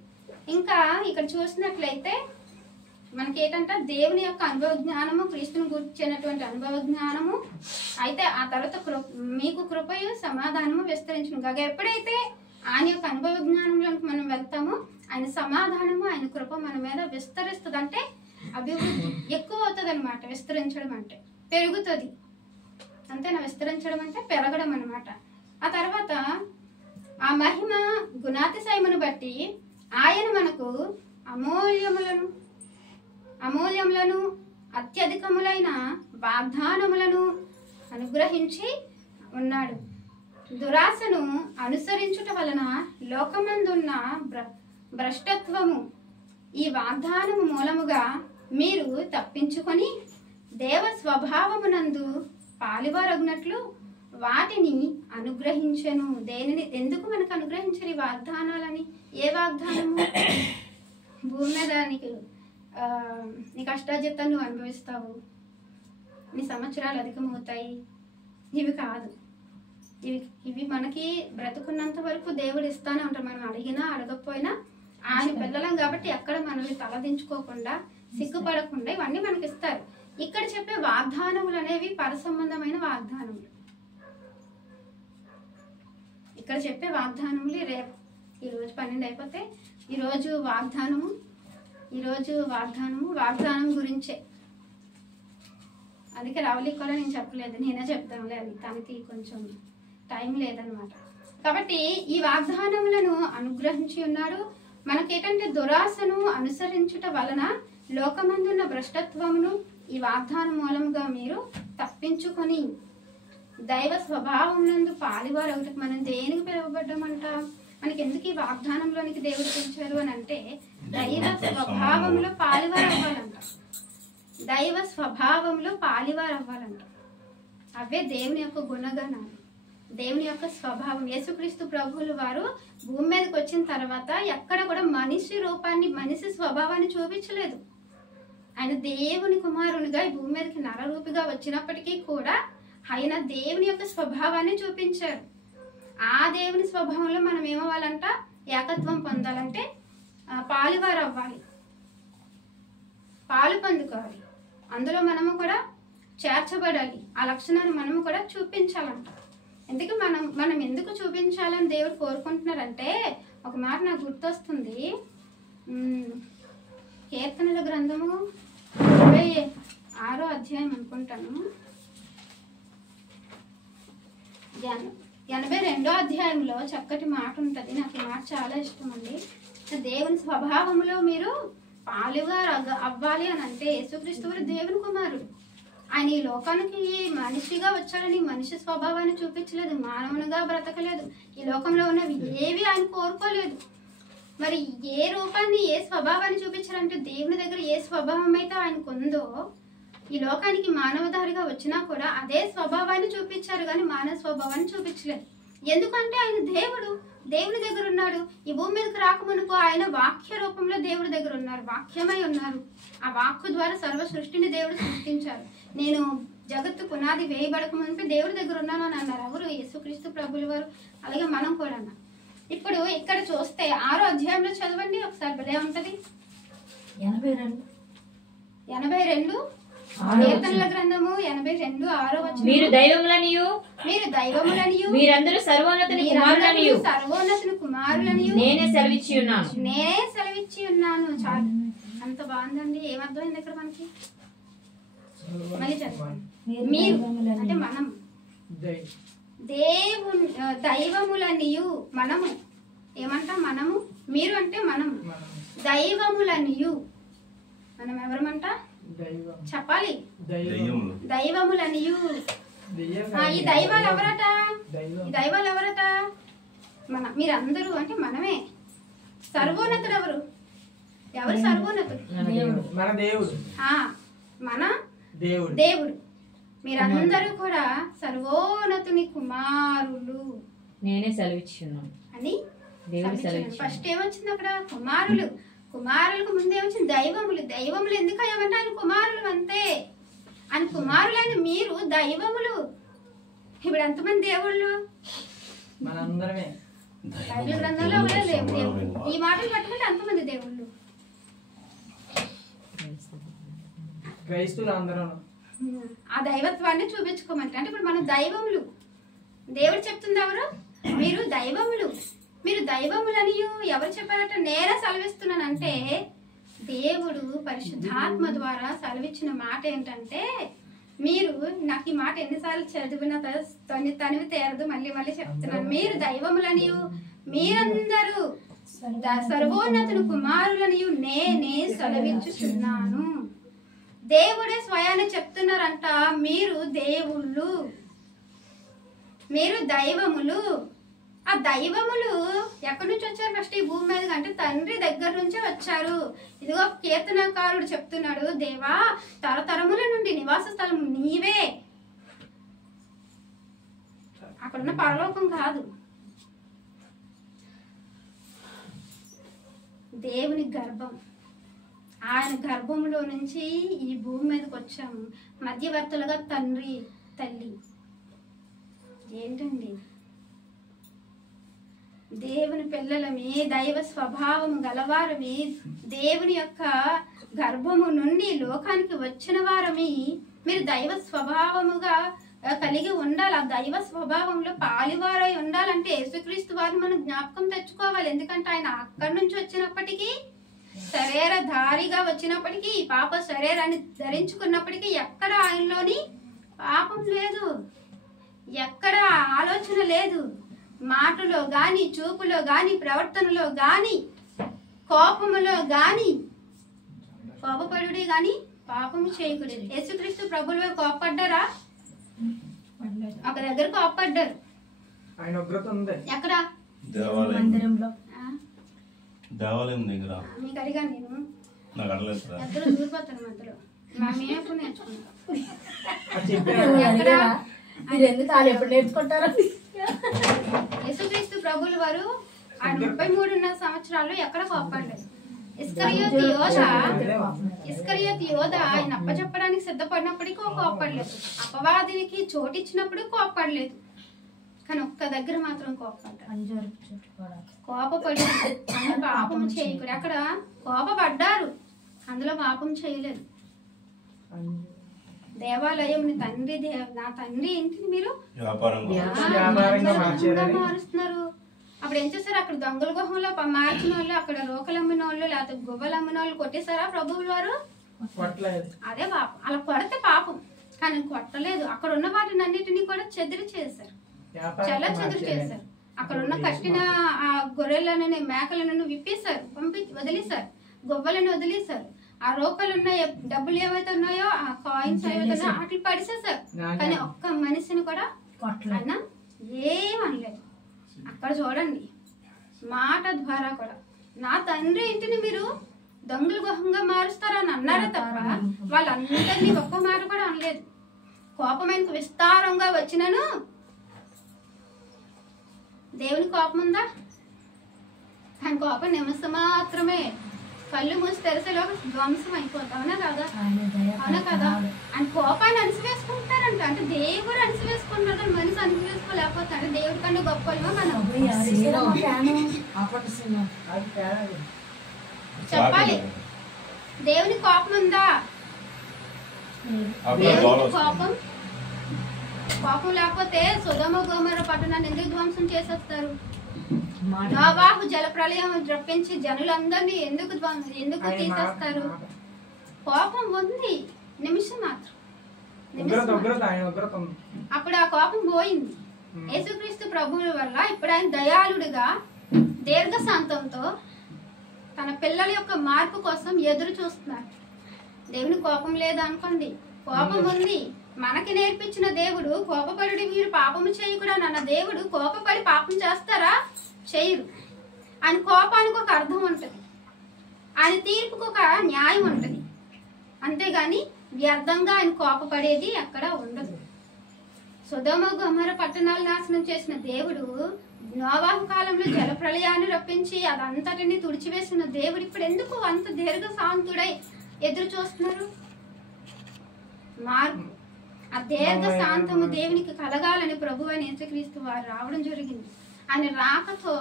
ఇంకా ఇక్కడ చూసినట్లయితే మనకి ఏంటంటే దేవుని యొక్క అనుభవ జ్ఞానము, క్రీస్తుని గురించినటువంటి అనుభవ జ్ఞానము, అయితే ఆ తర్వాత మీకు కృపయు సమాధానము విస్తరించును కాగా. ఎప్పుడైతే ఆయన యొక్క అనుభవ జ్ఞానంలోకి మనం వెళ్తామో ఆయన సమాధానము, ఆయన కృప మన మీద విస్తరిస్తుంది. అంటే అభివృద్ధి ఎక్కువ అవుతుంది అనమాట. విస్తరించడం అంటే పెరుగుతుంది, అంతేనా? విస్తరించడం అంటే పెరగడం అనమాట. ఆ తర్వాత ఆ మహిమ గుణాతిశయమును బట్టి ఆయన మనకు అమూల్యములను అత్యధికములైన వాగ్దానములను అనుగ్రహించి ఉన్నాడు. దురాశను అనుసరించుట వలన లోకమందున్న భ్రష్టత్వము ఈ వాగ్దానము మూలముగా మీరు తప్పించుకొని దేవ స్వభావమునందు పాలివారగునట్లు వాటిని అనుగ్రహించెను. దేనిని ఎందుకు మనకు అనుగ్రహించరు ఈ వాగ్దానాలని? ఏ వాగ్దానము? భూమి మీద నీ కష్టాజితం నువ్వు అనుభవిస్తావు, నీ సంవత్సరాలు అధికమవుతాయి, ఇవి కాదు. ఇవి మనకి బ్రతుకున్నంత వరకు దేవుడు ఇస్తానే ఉంటారు. మనం అడిగినా అడగకపోయినా ఆయన పిల్లలం కాబట్టి ఎక్కడ మనల్ని తలదించుకోకుండా, సిగ్గుపడకుండా ఇవన్నీ మనకి ఇస్తారు. ఇక్కడ చెప్పే వాగ్దానములు అనేవి పరసంబంధమైన వాగ్దానములు. ఇక్కడ చెప్పే వాగ్దానములు రేపు ఈరోజు 12 అయిపోతే ఈరోజు వాగ్దానం గురించే. అందుకే రావులి కూడా నేను చెప్పలేదు, నేనే చెప్తానులే, అది తనకి కొంచెం టైం లేదనమాట. కాబట్టి ఈ వాగ్దానములను అనుగ్రహించి ఉన్నాడు. మనకేంటంటే దురాశను అనుసరించుట వలన లోకమందున్న భ్రష్టత్వమును ఈ వాగ్దానం మూలముగా మీరు తప్పించుకొని దైవ స్వభావమునందు పాలివారొకటి. మనం దేనికి పిలువబడ్డామంట? మనకి ఎందుకు ఈ వాగ్దానంలోనికి దేవుడు పిలిచారు అని అంటే దైవ స్వభావంలో పాలివారు అవ్వాలంట. దైవ స్వభావంలో పాలివారు అవ్వాలంట. అవే దేవుని యొక్క గుణగణాలు, దేవుని యొక్క స్వభావం. యేసుక్రీస్తు ప్రభువులు వారు భూమి మీదకి వచ్చిన తర్వాత ఎక్కడ కూడా మనిషి రూపాన్ని, మనిషి స్వభావాన్ని చూపించలేదు. ఆయన దేవుని కుమారునిగా ఈ భూమి మీదకి నరరూపిగా వచ్చినప్పటికీ కూడా ఆయన దేవుని యొక్క స్వభావాన్ని చూపించారు. ఆ దేవుని స్వభావంలో మనం ఏమవ్వాలంట? ఏకత్వం పొందాలంటే పాలువారు అవ్వాలి, పాలు పొందుకోవాలి, అందులో మనము కూడా చేర్చబడాలి. ఆ లక్షణాన్ని మనము కూడా చూపించాలంట. ఎందుకు మనం ఎందుకు చూపించాలని దేవుడు కోరుకుంటున్నారంటే, ఒక మాట నాకు గుర్తొస్తుంది. కీర్తనల గ్రంథము 26వ అధ్యాయం అనుకుంటాను, 82వ అధ్యాయంలో చక్కటి మాట ఉంటుంది. నాకు ఈ మాట చాలా ఇష్టం అండి. దేవుని స్వభావంలో మీరు పాలుగా అవ్వాలి అని అంటే యేసుక్రీస్తు దేవుని కుమారుడు. ఆయన ఈ లోకానికి మనిషిగా వచ్చాడని మనిషి స్వభావాన్ని చూపించలేదు, మానవునిగా బ్రతకలేదు, ఈ లోకంలో ఉన్నవి ఏవి ఆయన కోరుకోలేదు. మరి ఏ రూపాన్ని, ఏ స్వభావాన్ని చూపించారంటే దేవుని దగ్గర ఏ స్వభావం అయితే ఆయనకు ఉందో ఈ లోకానికి మానవధారిగా వచ్చినా కూడా అదే స్వభావాన్ని చూపించారు, కానీ మానవ స్వభావాన్ని చూపించలేదు. ఎందుకంటే ఆయన దేవుడు, దేవుని దగ్గర ఉన్నాడు. ఈ భూమి మీదకి రాకమునుపు ఆయన వాక్య రూపంలో దేవుడి దగ్గర ఉన్నారు, వాక్యమై ఉన్నారు. ఆ వాక్కు ద్వారా సర్వ సృష్టిని దేవుడు సృష్టించారు. నేను జగత్తు పునాది వేయబడక మునిపే దేవుడి దగ్గర ఉన్నాను అని అన్నారు. ఎవరు? యేసుక్రీస్తు ప్రభుల వారు. అలాగే మనం కూడా. ఇప్పుడు ఇక్కడ చూస్తే 6వ అధ్యాయంలో చదవండి ఒకసారి, భలే ఉంటది. 82 కీర్తనల గ్రంథము 82:6 వచనం. మీరు దైవములనియు మీరందరూ సర్వోన్నతుని కుమారులనియు నేనే సెలవిచ్చి ఉన్నాను. చాలు, అంత బాగుందండి. ఏమర్థమైంది ఇక్కడ మనకి? మళ్ళీ చదవండి. మీరు అంటే మనం, దైవములనియు మనము. ఏమంటాం? మనము. మీరు అంటే మనము. దైవములనియు మనం ఎవరమంట? చెప్పాలి. దైవములనియు. ఈ దైవాలు ఎవరట? మీరందరూ అంటే మనమే. సర్వోన్నతుడు ఎవరు? సర్వోన్నతుడు? మన దేవుడు. మీరందరూ కూడా సర్వోన్నతుని కుమారులు నేనే సెలవిచ్చున్నాను అని. ఫస్ట్ ఏమొచ్చింది అక్కడ? కుమారులకు ముందు ఏమొచ్చింది? దైవములు ఎందుకు ఏమంటే ఆయన కుమారులు అంతే. ఆయన కుమారులైన మీరు దైవములు. ఇప్పుడు ఎంతమంది దేవుళ్ళు? బైబిల్ గ్రంథంలో కూడా లేవు దేవుళ్ళు. ఈ మాటలు పట్టుకుంటే ఎంతమంది దేవుళ్ళు? ఆ దైవత్వాన్ని చూపించుకోమంటే, అంటే ఇప్పుడు మనం దైవములు. దేవుడు చెప్తుంది ఎవరు? మీరు దైవములని ఎవరు చెప్పారట? నేనే సెలవిస్తున్నానంటే దేవుడు పరిశుద్ధాత్మ ద్వారా సెలవిచ్చిన మాట ఏంటంటే, మీరు నాకు ఈ మాట ఎన్నిసార్లు చదివినా తనివి తేరదు, మళ్ళీ చెప్తున్నాను. మీరు దైవములని, మీరందరూ సర్వోన్నతుని కుమారులని నేనే సెలవిచ్చుచున్నాను. దేవుడే స్వయాన్ని చెప్తున్నారంట, మీరు దేవుళ్ళు, మీరు దైవములు. ఆ దైవములు ఎక్కడి నుంచి వచ్చారు? ఫస్ట్ ఈ భూమి మీద అంటే తండ్రి దగ్గర నుంచే వచ్చారు. ఇదిగో కీర్తనకారుడు చెప్తున్నాడు, దేవా తరతరముల నుండి నివాస స్థలం నీవే. అక్కడున్న పరలోకం కాదు, దేవుని గర్భం. ఆయన గర్భంలో నుంచి ఈ భూమి మీదకి వచ్చాము. మధ్యవర్తులుగా తండ్రి తల్లి. ఏంటండి? దేవుని పిల్లలమే, దైవ స్వభావము గలవారమే, దేవుని యొక్క గర్భము నుండి లోకానికి వచ్చిన వారమి. మీరు దైవ స్వభావముగా కలిగి ఉండాలి. ఆ దైవ స్వభావంలో పాలివారై ఉండాలంటే యేసుక్రీస్తు వారిని మనం జ్ఞాపకం తెచ్చుకోవాలి. ఎందుకంటే ఆయన అక్కడి నుంచి వచ్చినప్పటికీ, శరీరధారిగా వచ్చినప్పటికీ, పాప శరీరాన్ని ధరించుకున్నప్పటికీ ఎక్కడ ఆయనలోని పాపం లేదు, ఎక్కడ ఆలోచన లేదు. మాటలో గాని, చూపులో గాని, ప్రవర్తనలో గాని, కోపములో గాని, కోపపడుడే గాని పాపము చేయకూడదు. యేసుక్రీస్తు ప్రభుల వారు కోపడ్డారా? ఒక దగ్గర కోపడ్డారు. ఎక్కడ? దేవాలయం దగ్గర. మీకు అడిగాను నేను. ఎద్దరు దూరిపోతాను మధ్యలో. మేమెప్పుడు నేర్చుకుంటాం. యేసుక్రీస్తు ప్రభుల వారు ఆయన 33.5 సంవత్సరాలు ఎక్కడ కోపడలేదు. ఇస్కరియోతు యోధ ఆయన అప్పచెప్పడానికి సిద్ధపడినప్పటికీ కోపడలేదు. అపవాదినికి చోటిచ్చినప్పుడు కోపడలేదు. కానీ ఒక్క దగ్గర మాత్రం కోపపడ్డారు. కోపపడి పాపం చేయకూడదు. అక్కడ కోపపడ్డారు, అందులో పాపం చేయలేదు. దేవాలయం తండ్రి, నా తండ్రి ఏంటిది మీరు మారుస్తున్నారు. అప్పుడు ఏం చేశారు? అక్కడ దొంగల గుహంలో మార్చిన వాళ్ళు, అక్కడ రోకలు అమ్మిన వాళ్ళు, లేకపోతే గువ్వలు అమ్మిన వాళ్ళు కొట్టేశారా ప్రభువుల వారు? అదే పాపం. అలా కొడితే పాపం, కానీ కొట్టలేదు. అక్కడ ఉన్న వాటిని అన్నిటినీ కూడా చెదిరి చేశారు, చాలా చెదిరి చేశారు. అక్కడ ఉన్న కట్టిన ఆ గొర్రెలను, మేకలను విప్పేశారు, వదిలేశారు. గువ్వలను వదిలేశారు. ఆ రోకలు ఉన్నాయి, డబ్బులు ఏవైతే ఉన్నాయో, ఆ కాయిన్స్ ఏవైతే ఉన్నాయో వాటిని పడిసేశారు. కానీ ఒక్క మనిషిని కూడా ఆయన ఏమనలేదు. అక్కడ చూడండి, మాట ద్వారా కూడా నా తండ్రి ఇంటిని మీరు దొంగల గుహంగా మారుస్తారని అన్నారే తప్ప వాళ్ళందరినీ ఒక్క మాట కూడా అనలేదు. కోపమైనకు విస్తారంగా వచ్చినను దేవుని కోపం ఉందా? ఆయన కోపం నిమిషం మాత్రమే. కళ్ళు మూసి తెరసేలో ధ్వంసం అయిపోతా. అవునా కదా? అవునా కదా? ఆయన కోపాన్ని అణిసివేసుకుంటారంట. అంటే దేవుడు అణిసివేసుకుంటారు కానీ మనిషి అణిసివేసుకోలేకపోతే అంటే దేవుడి కన్నా గొప్ప మనం చెప్పాలి. దేవుని కోపం ఉందా? దేవుని కోపం లేకపోతే సొదొమ గొమొర్రా పట్టణాన్ని ఎందుకు ధ్వంసం చేసేస్తారు? నోవాహు జల ప్రళయం రప్పించి జనులందరినీ ఎందుకు తీసేస్తారు? కోపం ఉంది, నిమిషం మాత్రం. అప్పుడు ఆ కోపం పోయింది. యేసుక్రీస్తు ప్రభువుల వల్ల ఇప్పుడు ఆయన దయాళుడిగా దీర్ఘశాంతంతో తన పిల్లల యొక్క మార్పు కోసం ఎదురు చూస్తున్నారు. దేవుని కోపం లేదనుకోండి, కోపం ఉంది. మనకి నేర్పించిన దేవుడు కోపపడి మీరు పాపము చేయకూడా అన్న దేవుడు కోపపడి పాపం చేస్తారా? చేయరు. ఆయన కోపానికి ఒక అర్థం ఉంటుంది, ఆయన తీర్పుకు ఒక న్యాయం ఉంటుంది. అంతేగాని వ్యర్థంగా ఆయన కోపపడేది ఎక్కడ ఉండదు. సొదొమ గొమొర్రా పట్టణాలు నాశనం చేసిన దేవుడు నోవాహు కాలంలో జల ప్రళయాన్ని రప్పించి అదంతటిని తుడిచివేసిన దేవుడు ఇప్పుడు ఎందుకు అంత దీర్ఘశాంతుడై ఎదురు చూస్తున్నారు? మార్పు. ఆ దీర్ఘశాంతము దేవునికి కలగాలని ప్రభు అని యేసుక్రీస్తు వారు రావడం జరిగింది. ఆయన రాకతో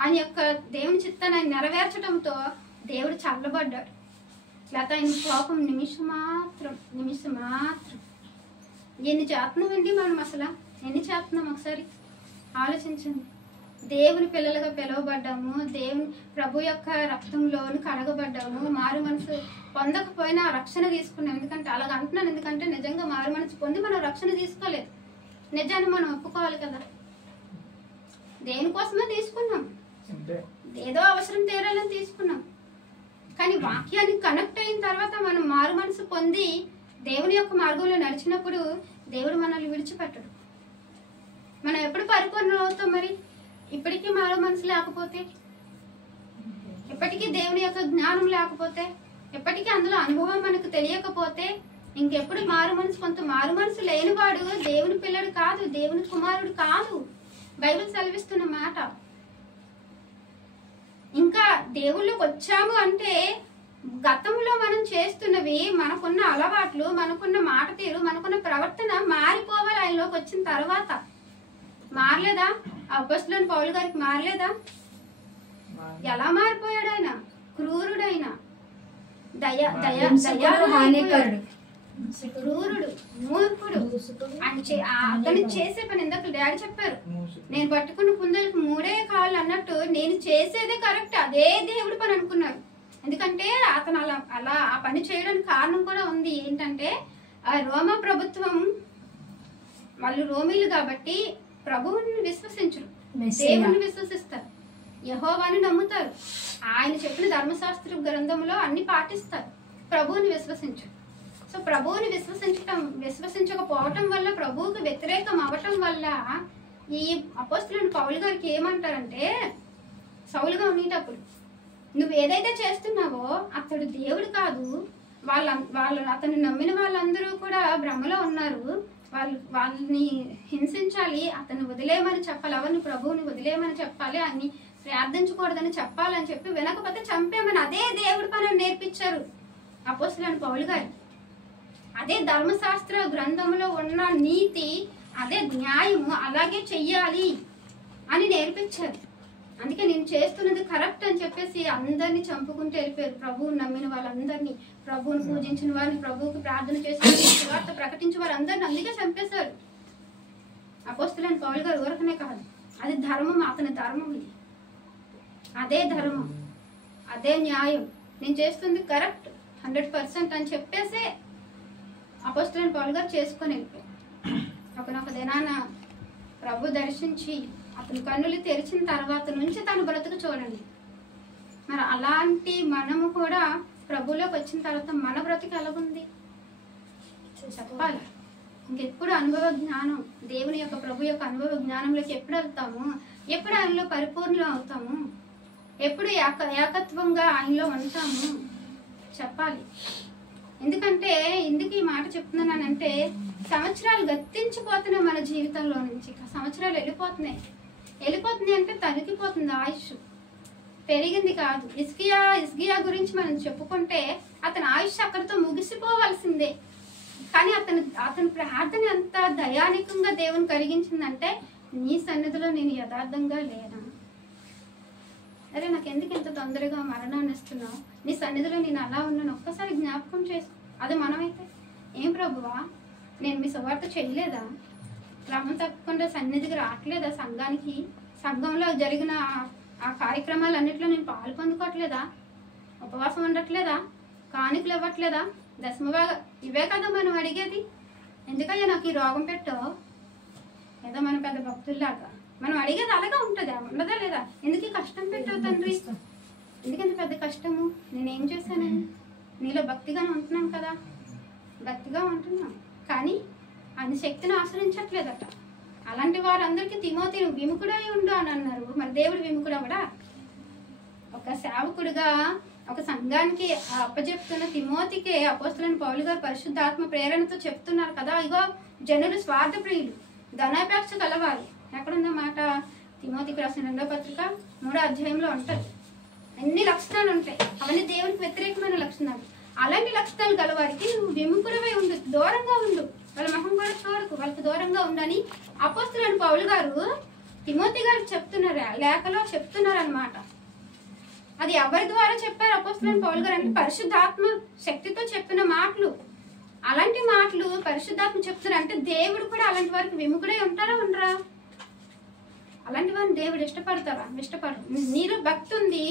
ఆయన యొక్క దేవుని చిత్తాన్ని ఆయన నెరవేర్చడంతో దేవుడు చల్లబడ్డాడు. లేకపోతే ఆయన కోపం నిమిషం మాత్రం. ఎన్ని చేస్తున్నామండి మనం? అసలు ఎన్ని చేస్తున్నాం? ఒకసారి ఆలోచించండి. దేవుని పిల్లలుగా పిలువబడ్డాము, దేవుని ప్రభు యొక్క రక్తంలోని కడగబడ్డాము, మారు మనసు పొందకపోయినా రక్షణ తీసుకున్నాం. ఎందుకంటే అలాగ అంటున్నాను, ఎందుకంటే నిజంగా మారు మనసు పొంది మనం రక్షణ తీసుకోలేదు. నిజాన్ని మనం ఒప్పుకోవాలి కదా. దేనికోసమే తీసుకున్నాం, ఏదో అవసరం తీరాలని తీసుకున్నాం. కానీ వాక్యానికి కనెక్ట్ అయిన తర్వాత మనం మారు మనసు పొంది దేవుని యొక్క మార్గంలో నడిచినప్పుడు దేవుడు మనల్ని విడిచిపెట్టడు. మనం ఎప్పుడు పరిపూర్ణం అవుతాం? మరి ఇప్పటికీ మారు మనసు లేకపోతే, ఎప్పటికీ దేవుని యొక్క జ్ఞానం లేకపోతే, ఎప్పటికీ అందులో అనుభవం మనకు తెలియకపోతే ఇంకెప్పుడు మారు మనసు మారు మనసు లేనివాడు దేవుని పిల్లడు కాదు, దేవుని కుమారుడు కాదు. బైబిల్ సెలవిస్తున్న మాట. ఇంకా దేవుళ్ళకి వచ్చాము అంటే గతంలో మనం చేస్తున్నవి, మనకున్న అలవాట్లు, మనకున్న మాట తీరు, మనకున్న ప్రవర్తన మారిపోవాలి ఆయనలోకి వచ్చిన తర్వాత. మారలేదా? అపొస్తలుడైన పౌలు గారికి మారలేదా? ఎలా మారిపోయాడు ఆయన? క్రూరుడైన, క్రూరుడు, మూర్ఖుడు. అతను చేసే పని ఇందాక డాడీ చెప్పారు, నేను పట్టుకున్న కుందలకు 3 కాళ్ళు అన్నట్టు నేను చేసేదే కరెక్ట్, అదే దేవుడి పని అనుకున్నాడు. ఎందుకంటే అతను అలా ఆ పని చేయడానికి కారణం కూడా ఉంది. ఏంటంటే ఆ రోమా ప్రభుత్వం వాళ్ళు రోమీలు కాబట్టి ప్రభువుని విశ్వసించరు, దేవుని విశ్వసిస్తారు, యెహోవాని నమ్ముతారు, ఆయన చెప్పిన ధర్మశాస్త్ర గ్రంథంలో అన్ని పాటిస్తారు, ప్రభువుని విశ్వసించరు. సో ప్రభువుని విశ్వసించకపోవటం వల్ల, ప్రభువుకి వ్యతిరేకం అవ్వటం వల్ల ఈ అపొస్తలుడైన పౌలు గారికి ఏమంటారంటే, సౌలుగా ఉండేటప్పుడు నువ్వు ఏదైతే చేస్తున్నావో అతడు దేవుడు కాదు, వాళ్ళు అతను నమ్మిన వాళ్ళందరూ కూడా భ్రమలో ఉన్నారు, వాళ్ళని హింసించాలి, అతను వదిలేయమని చెప్పాలి, ఎవరిని? ప్రభువుని వదిలేయమని చెప్పాలి, అన్ని ప్రార్థించకూడదని చెప్పాలని చెప్పి వినకపోతే చంపేమని అదే దేవుడి పని నేర్పించారు అపొస్తలుడైన పౌలు గారు. అదే ధర్మశాస్త్ర గ్రంథంలో ఉన్న నీతి, అదే న్యాయము, అలాగే చెయ్యాలి అని నేర్పించారు. అందుకే నేను చేస్తున్నది కరెక్ట్ అని చెప్పేసి అందరినీ చంపుకుంటూ వెళ్ళిపోయారు. ప్రభువుని నమ్మిన వాళ్ళందరినీ, ప్రభువుని పూజించిన వారిని, ప్రభువుకి ప్రార్థన చేసిన వార్త ప్రకటించిన వారందరినీ అందుకే చంపేశారు. అపొస్తలుడైన పౌలు గారు ఊరకనే కాదు, అది ధర్మం, అతని ధర్మం, ఇది అదే ధర్మం, అదే న్యాయం, నేను చేస్తుంది కరెక్ట్ 100% అని చెప్పేసి అపొస్తలుడైన పౌలు గారు చేసుకొని వెళ్ళిపోయారు. ఒకనొక దినాన ప్రభు దర్శించి అతని కన్నులు తెరిచిన తర్వాత నుంచి తన బ్రతుకు చూడండి. మరి అలాంటి మనము కూడా ప్రభులోకి వచ్చిన తర్వాత మన బ్రతుకు ఎలాగుంది చెప్పాలి. ఇంకెప్పుడు అనుభవ జ్ఞానం, దేవుని యొక్క ప్రభు యొక్క అనుభవ జ్ఞానంలోకి ఎప్పుడు వెళ్తాము? ఎప్పుడు ఆయనలో పరిపూర్ణం అవుతాము? ఎప్పుడు ఏకత్వంగా ఆయనలో ఉంటాము చెప్పాలి. ఎందుకంటే ఎందుకు ఈ మాట చెప్తున్నానంటే, సంవత్సరాలు గతించిపోతున్నాయి మన జీవితంలో నుంచి, సంవత్సరాలు వెళ్ళిపోతున్నాయి అంటే తరిగిపోతుంది ఆయుష్. పెరిగింది కాదు. ఇస్కియా గురించి మనం చెప్పుకుంటే అతని ఆయుష్ అక్కడితో ముగిసిపోవలసిందే. కానీ అతని ప్రార్థన ఎంత దయానికంగా దేవుని కరిగించిందంటే, నీ సన్నిధిలో నేను యథార్థంగా లేనా? అరే నాకు ఎందుకు ఇంత తొందరగా మరణాన్ని ఇస్తున్నావు? నీ సన్నిధిలో నేను అలా ఉన్నాను, ఒక్కసారి జ్ఞాపకం చేసుకో. అది మనమైతే, ఏం ప్రభువా నేను మీ సువార్త చేయలేదా? క్రమం తప్పకుండా సన్నిధికి రావట్లేదా? సంఘంలో జరిగిన ఆ కార్యక్రమాలన్నింటిలో నేను పాలు పొందుకోవట్లేదా? ఉపవాసం ఉండట్లేదా? కానుకలు ఇవ్వట్లేదా? దశమభాగం ఇవే కదా మనం అడిగేది. ఎందుకయ్యా నాకు ఈ రోగం పెట్టావు? ఏదో మన పెద్ద భక్తుల్లాగా మనం అడిగేది అలాగే ఉంటుందా? ఉండదా లేదా? ఎందుకు కష్టం పెట్టావు తండ్రి? ఎందుకంత పెద్ద కష్టము? నేనేం చేశాను? నీలో భక్తిగానే ఉంటున్నాం కదా, భక్తిగా ఉంటున్నాం, కానీ ఆయన శక్తిని ఆశ్రయించట్లేదట. అలాంటి వారందరికీ తిమోతిని విముఖుడై ఉండు అని అన్నారు. మరి దేవుడు విముఖుడు అవడా? ఒక సేవకుడిగా ఒక సంఘానికి అప్పచెప్తున్న తిమోతికే అపోస్తలుడైన పౌలు గారు పరిశుద్ధాత్మ ప్రేరణతో చెప్తున్నారు కదా, ఇగో జనులు స్వార్థ ప్రియులు, ధనాపేక్ష కలవాలి. ఎక్కడున్న మాట? తిమోతికి రాసిన 2వ పత్రిక 3వ అధ్యాయంలో ఉంటుంది. అన్ని లక్షణాలు ఉంటాయి, అవన్నీ దేవునికి వ్యతిరేకమైన లక్షణాలు. అలాంటి లక్షణాలు గలవారికి నువ్వు విముఖుడవై ఉండు, దూరంగా ఉండు, వాళ్ళ మొహం కూడా చూడకు, వాళ్ళకి దూరంగా ఉండని అపోస్తలుడైన పౌలు గారు తిమోతి గారికి చెప్తున్నారు, లేఖలో చెప్తున్నారు అన్నమాట. అది ఎవరి ద్వారా చెప్పారు అపోస్తలుడైన పౌలు గారు అంటే పరిశుద్ధాత్మ శక్తితో చెప్పిన మాటలు. అలాంటి మాటలు పరిశుద్ధాత్మ చెప్తున్నారు అంటే దేవుడు కూడా అలాంటి వారికి విముఖుడై ఉంటారా ఉండరా? అలాంటి వారిని దేవుడు ఇష్టపడతారా? ఇష్టపడరు. నీలో భక్తి ఉంది,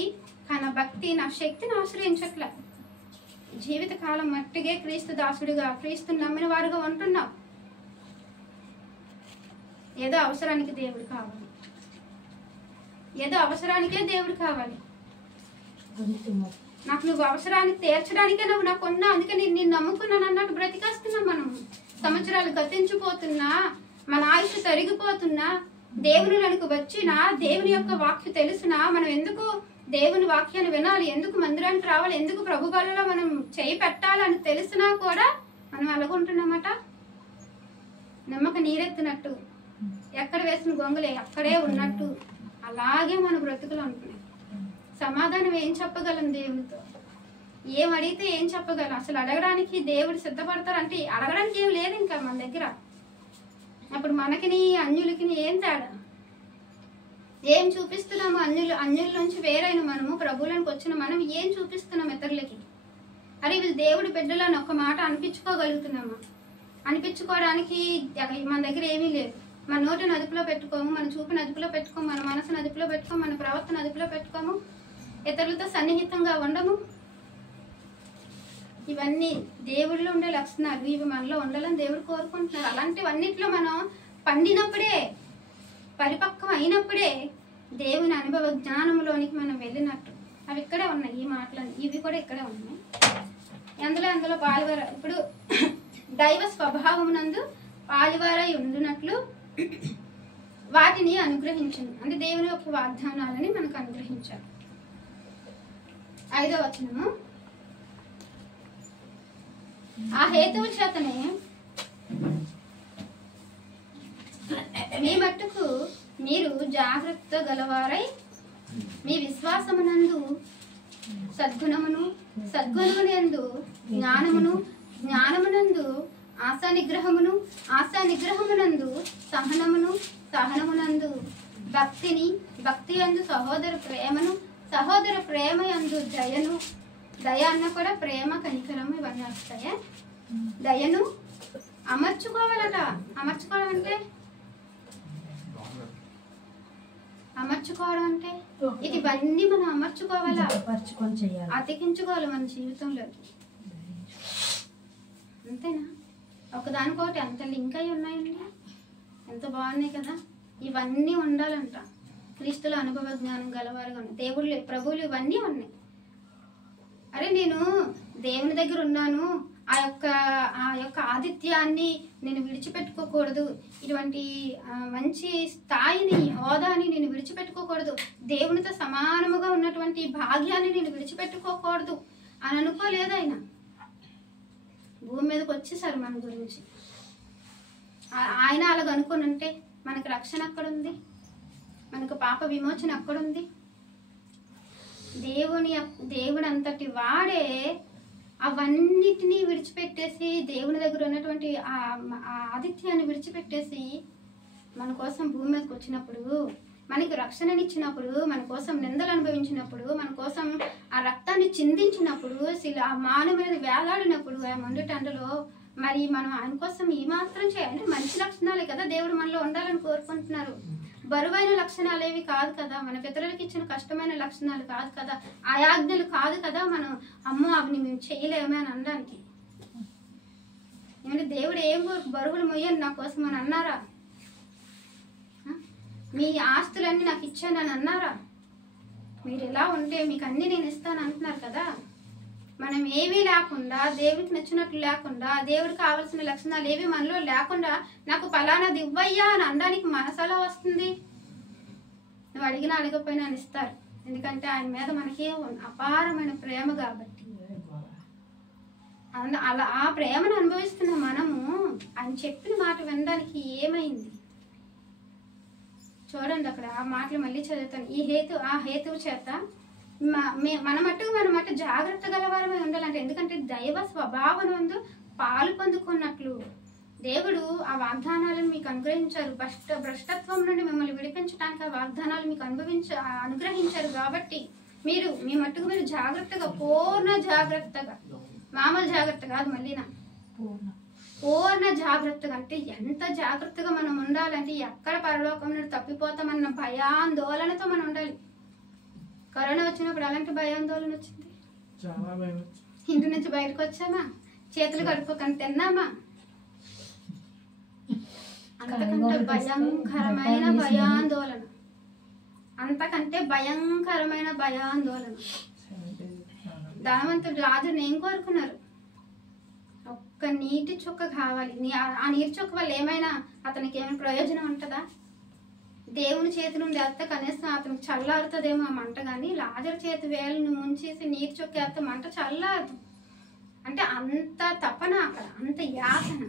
కానీ భక్తి నా శక్తిని ఆశ్రయించట్లే. జీవిత కాలం మట్టిగే క్రీస్తు దాసుడిగా, క్రీస్తుని నమ్మిన వారుగా ఉంటున్నావు. ఏదో అవసరానికి దేవుడు కావాలి, ఏదో అవసరానికే దేవుడు కావాలి. నాకు నువ్వు అవసరానికి తీర్చడానికే నువ్వు నాకు ఉన్నా, అందుకే నేను నమ్ముకున్నాను అన్నట్టు బ్రతికేస్తున్నాం మనం. సంవత్సరాలు గతించిపోతున్నా, మన ఆయుష్ తరిగిపోతున్నా, దేవునిలోనికి వచ్చినా, దేవుని యొక్క వాక్యం తెలుసునా, మనం ఎందుకు దేవుని వాక్యాన్ని వినాలి, ఎందుకు మందిరానికి రావాలి, ఎందుకు ప్రభు బలలో మనం చేయి పెట్టాలని తెలిసినా కూడా మనం ఎలాగుంటున్నామట? నిమ్మక నీరెత్తినట్టు, ఎక్కడ వేసిన గొంగలే అక్కడే ఉన్నట్టు అలాగే మన బ్రతుకులు ఉంటున్నాయి. సమాధానం ఏం చెప్పగలం దేవునితో? ఏం అడిగితే ఏం చెప్పగలం? అసలు అడగడానికి దేవుడు సిద్ధపడతారంటే అడగడానికి ఏం లేదు ఇంకా మన దగ్గర. అప్పుడు మనకిని అన్యులకి ఏం తేడా? ఏం చూపిస్తున్నాము? అన్యుల నుంచి వేరైన మనము, ప్రభువులకు వచ్చిన మనం ఏం చూపిస్తున్నాం ఇతరులకి? అరే వీళ్ళు దేవుడి బిడ్డలని ఒక మాట అనిపించుకోగలుగుతున్నామా? అనిపించుకోవడానికి మన దగ్గర ఏమీ లేదు. మన నోటిని అదుపులో పెట్టుకోము, మన చూపుని అదుపులో పెట్టుకోము, మన మనసును అదుపులో పెట్టుకోము, మన ప్రవర్తన అదుపులో పెట్టుకోము, ఇతరులతో సన్నిహితంగా ఉండము. ఇవన్నీ దేవుడిలో ఉండే లక్షణాలు, ఇవి మనలో ఉండాలని దేవుడు కోరుకుంటున్నారు. అలాంటివన్నిట్లో మనం పండినప్పుడే, పరిపక్వం అయినప్పుడే దేవుని అనుభవ జ్ఞానంలోనికి మనం వెళ్ళినట్టు. అవి ఇక్కడే ఉన్నాయి, ఈ మాటలు ఇవి కూడా ఇక్కడే ఉన్నాయి. అందులో పాలువార ఇప్పుడు దైవ స్వభావమునందు పాలువారై ఉండినట్లు వాటిని అనుగ్రహించింది. అంటే దేవుని యొక్క వాగ్దానాలని మనకు అనుగ్రహించారు. 5వ వచనము, ఆ హేతువు చేతనే మీ మట్టుకు మీరు జాగ్రత్త గలవారై మీ విశ్వాసమునందు సద్గుణమును, సద్గుణమునందు జ్ఞానమును, జ్ఞానమునందు ఆశా నిగ్రహమును, ఆశా నిగ్రహమునందు సహనమును, సహనమునందు భక్తిని, భక్తి యందు సహోదర ప్రేమను, సహోదర ప్రేమ యందు దయను, దయ అన్న కూడా ప్రేమ, కనికరం ఇవన్నీ వస్తాయా? దయను అమర్చుకోవాలట. అమర్చుకోవడం అంటే ఇది ఇవన్నీ మనం అమర్చుకోవాలా, అతికించుకోవాలి మన జీవితంలోకి. అంతేనా? ఒకదానికోటి ఎంత లింక్ అయి ఉన్నాయండి, ఎంత బాగున్నాయి కదా. ఇవన్నీ ఉండాలంట. క్రీస్తుల అనుభవ జ్ఞానం గలవారుగా ఉన్నాయి. దేవుళ్ళు, ప్రభువులు ఇవన్నీ ఉన్నాయి. అరే నేను దేవుని దగ్గర ఉన్నాను, ఆ యొక్క ఆతిథ్యాన్ని నేను విడిచిపెట్టుకోకూడదు, ఇటువంటి మంచి స్థాయిని, హోదాని నేను విడిచిపెట్టుకోకూడదు, దేవునితో సమానముగా ఉన్నటువంటి భాగ్యాన్ని నేను విడిచిపెట్టుకోకూడదు అని అనుకోలేదు ఆయన. భూమి మీదకి వచ్చేసారు మన గురించి. ఆయన అలాగ అనుకుని ఉంటే మనకు రక్షణ ఎక్కడుంది? మనకు పాప విమోచన ఎక్కడుంది? దేవుడు అంతటి వాడే అవన్నిటినీ విడిచిపెట్టేసి దేవుని దగ్గర ఉన్నటువంటి ఆ ఆదిత్యాన్ని విడిచిపెట్టేసి మన కోసం భూమి మీదకి వచ్చినప్పుడు, మనకి రక్షణనిచ్చినప్పుడు, మన కోసం నిందలు అనుభవించినప్పుడు, మన కోసం ఆ రక్తాన్ని చిందించినప్పుడు, ఆ మానవ మీద వేలాడినప్పుడు ఆ మండుటండలో మరి మనం ఆయన కోసం ఈ మాత్రం చేయాలి. మంచి లక్షణాలే కదా దేవుడు మనలో ఉండాలని కోరుకుంటున్నారు. బరువైన లక్షణాలు ఏవి కాదు కదా, మన పితరులకు ఇచ్చిన కష్టమైన లక్షణాలు కాదు కదా, ఆయాజ్ఞలు కాదు కదా, మనం అమ్మో అవి మేము చేయలేమే అని అనడానికి. ఏమంటే దేవుడు ఏం బరువులు మొయ్యని నా కోసం అని అన్నారా? మీ ఆస్తులన్నీ నాకు ఇచ్చానని అన్నారా? మీరు ఎలా ఉంటే మీకు అన్నీ నేను ఇస్తాను అంటున్నారు కదా. మనం ఏమీ లేకుండా, దేవుడికి నచ్చినట్లు లేకుండా, దేవుడికి కావాల్సిన లక్షణాలు ఏవి మనలో లేకుండా నాకు ఫలానాది ఇవ్వయ్యా అని అనడానికి మనసులో వస్తుంది. నువ్వు అడిగినా అడగకపోయినా అని ఇస్తారు. ఎందుకంటే ఆయన మీద మనకి అపారమైన ప్రేమ కాబట్టి. అలా ఆ ప్రేమను అనుభవిస్తున్న మనము ఆయన చెప్పిన మాట వినడానికి ఏమైంది? చూడండి అక్కడ ఆ మాటలు మళ్ళీ చదువుతాను. ఆ హేతువు చేత మన మట్టు జాగ్రత్త గలవారమై ఉండాలంటే, ఎందుకంటే దైవ స్వభావం నందు పాలు పొందుకున్నట్లు దేవుడు ఆ వాగ్దానాలను మీకు అనుగ్రహించారు. భ్రష్టత్వం నుండి మిమ్మల్ని విడిపించడానికి ఆ వాగ్దానాలు మీకు అనుగ్రహించారు. కాబట్టి మీరు మీ మట్టుకు మీరు జాగ్రత్తగా, పూర్ణ జాగ్రత్తగా, మామూలు జాగ్రత్త కాదు, మళ్ళీనా పూర్ణ జాగ్రత్తగా. అంటే ఎంత జాగ్రత్తగా మనం ఉండాలంటే ఎక్కడ పరలోకం నుండి తప్పిపోతామన్న భయాందోళనతో మనం ఉండాలి. కరోనా వచ్చినప్పుడు అలాంటి భయాందోళన వచ్చింది. ఇంటి నుంచి బయటకు వచ్చామా, చేతులు కడుక్కోకుండా తిన్నామా, అంతకంటే భయంకరమైన భయాందోళన, అంతకంటే భయంకరమైన భయాందోళన. ధనవంతుడు రాజుని ఏం కోరుకున్నారు? ఒక్క నీటి చుక్క కావాలి. ఆ నీటి చుక్క వల్ల ఏమైనా అతనికి ఏమైనా ప్రయోజనం ఉంటుందా? దేవుని చేతి నుండి వేస్తే కనీసం అతనికి చల్లారుతుందేమో ఆ మంట, కానీ లాజరు చేతి వేలును ముంచేసి నీటి చుక్క వేస్తే మంట చల్లారదు. అంటే అంత తపన అక్కడ, అంత యాతన.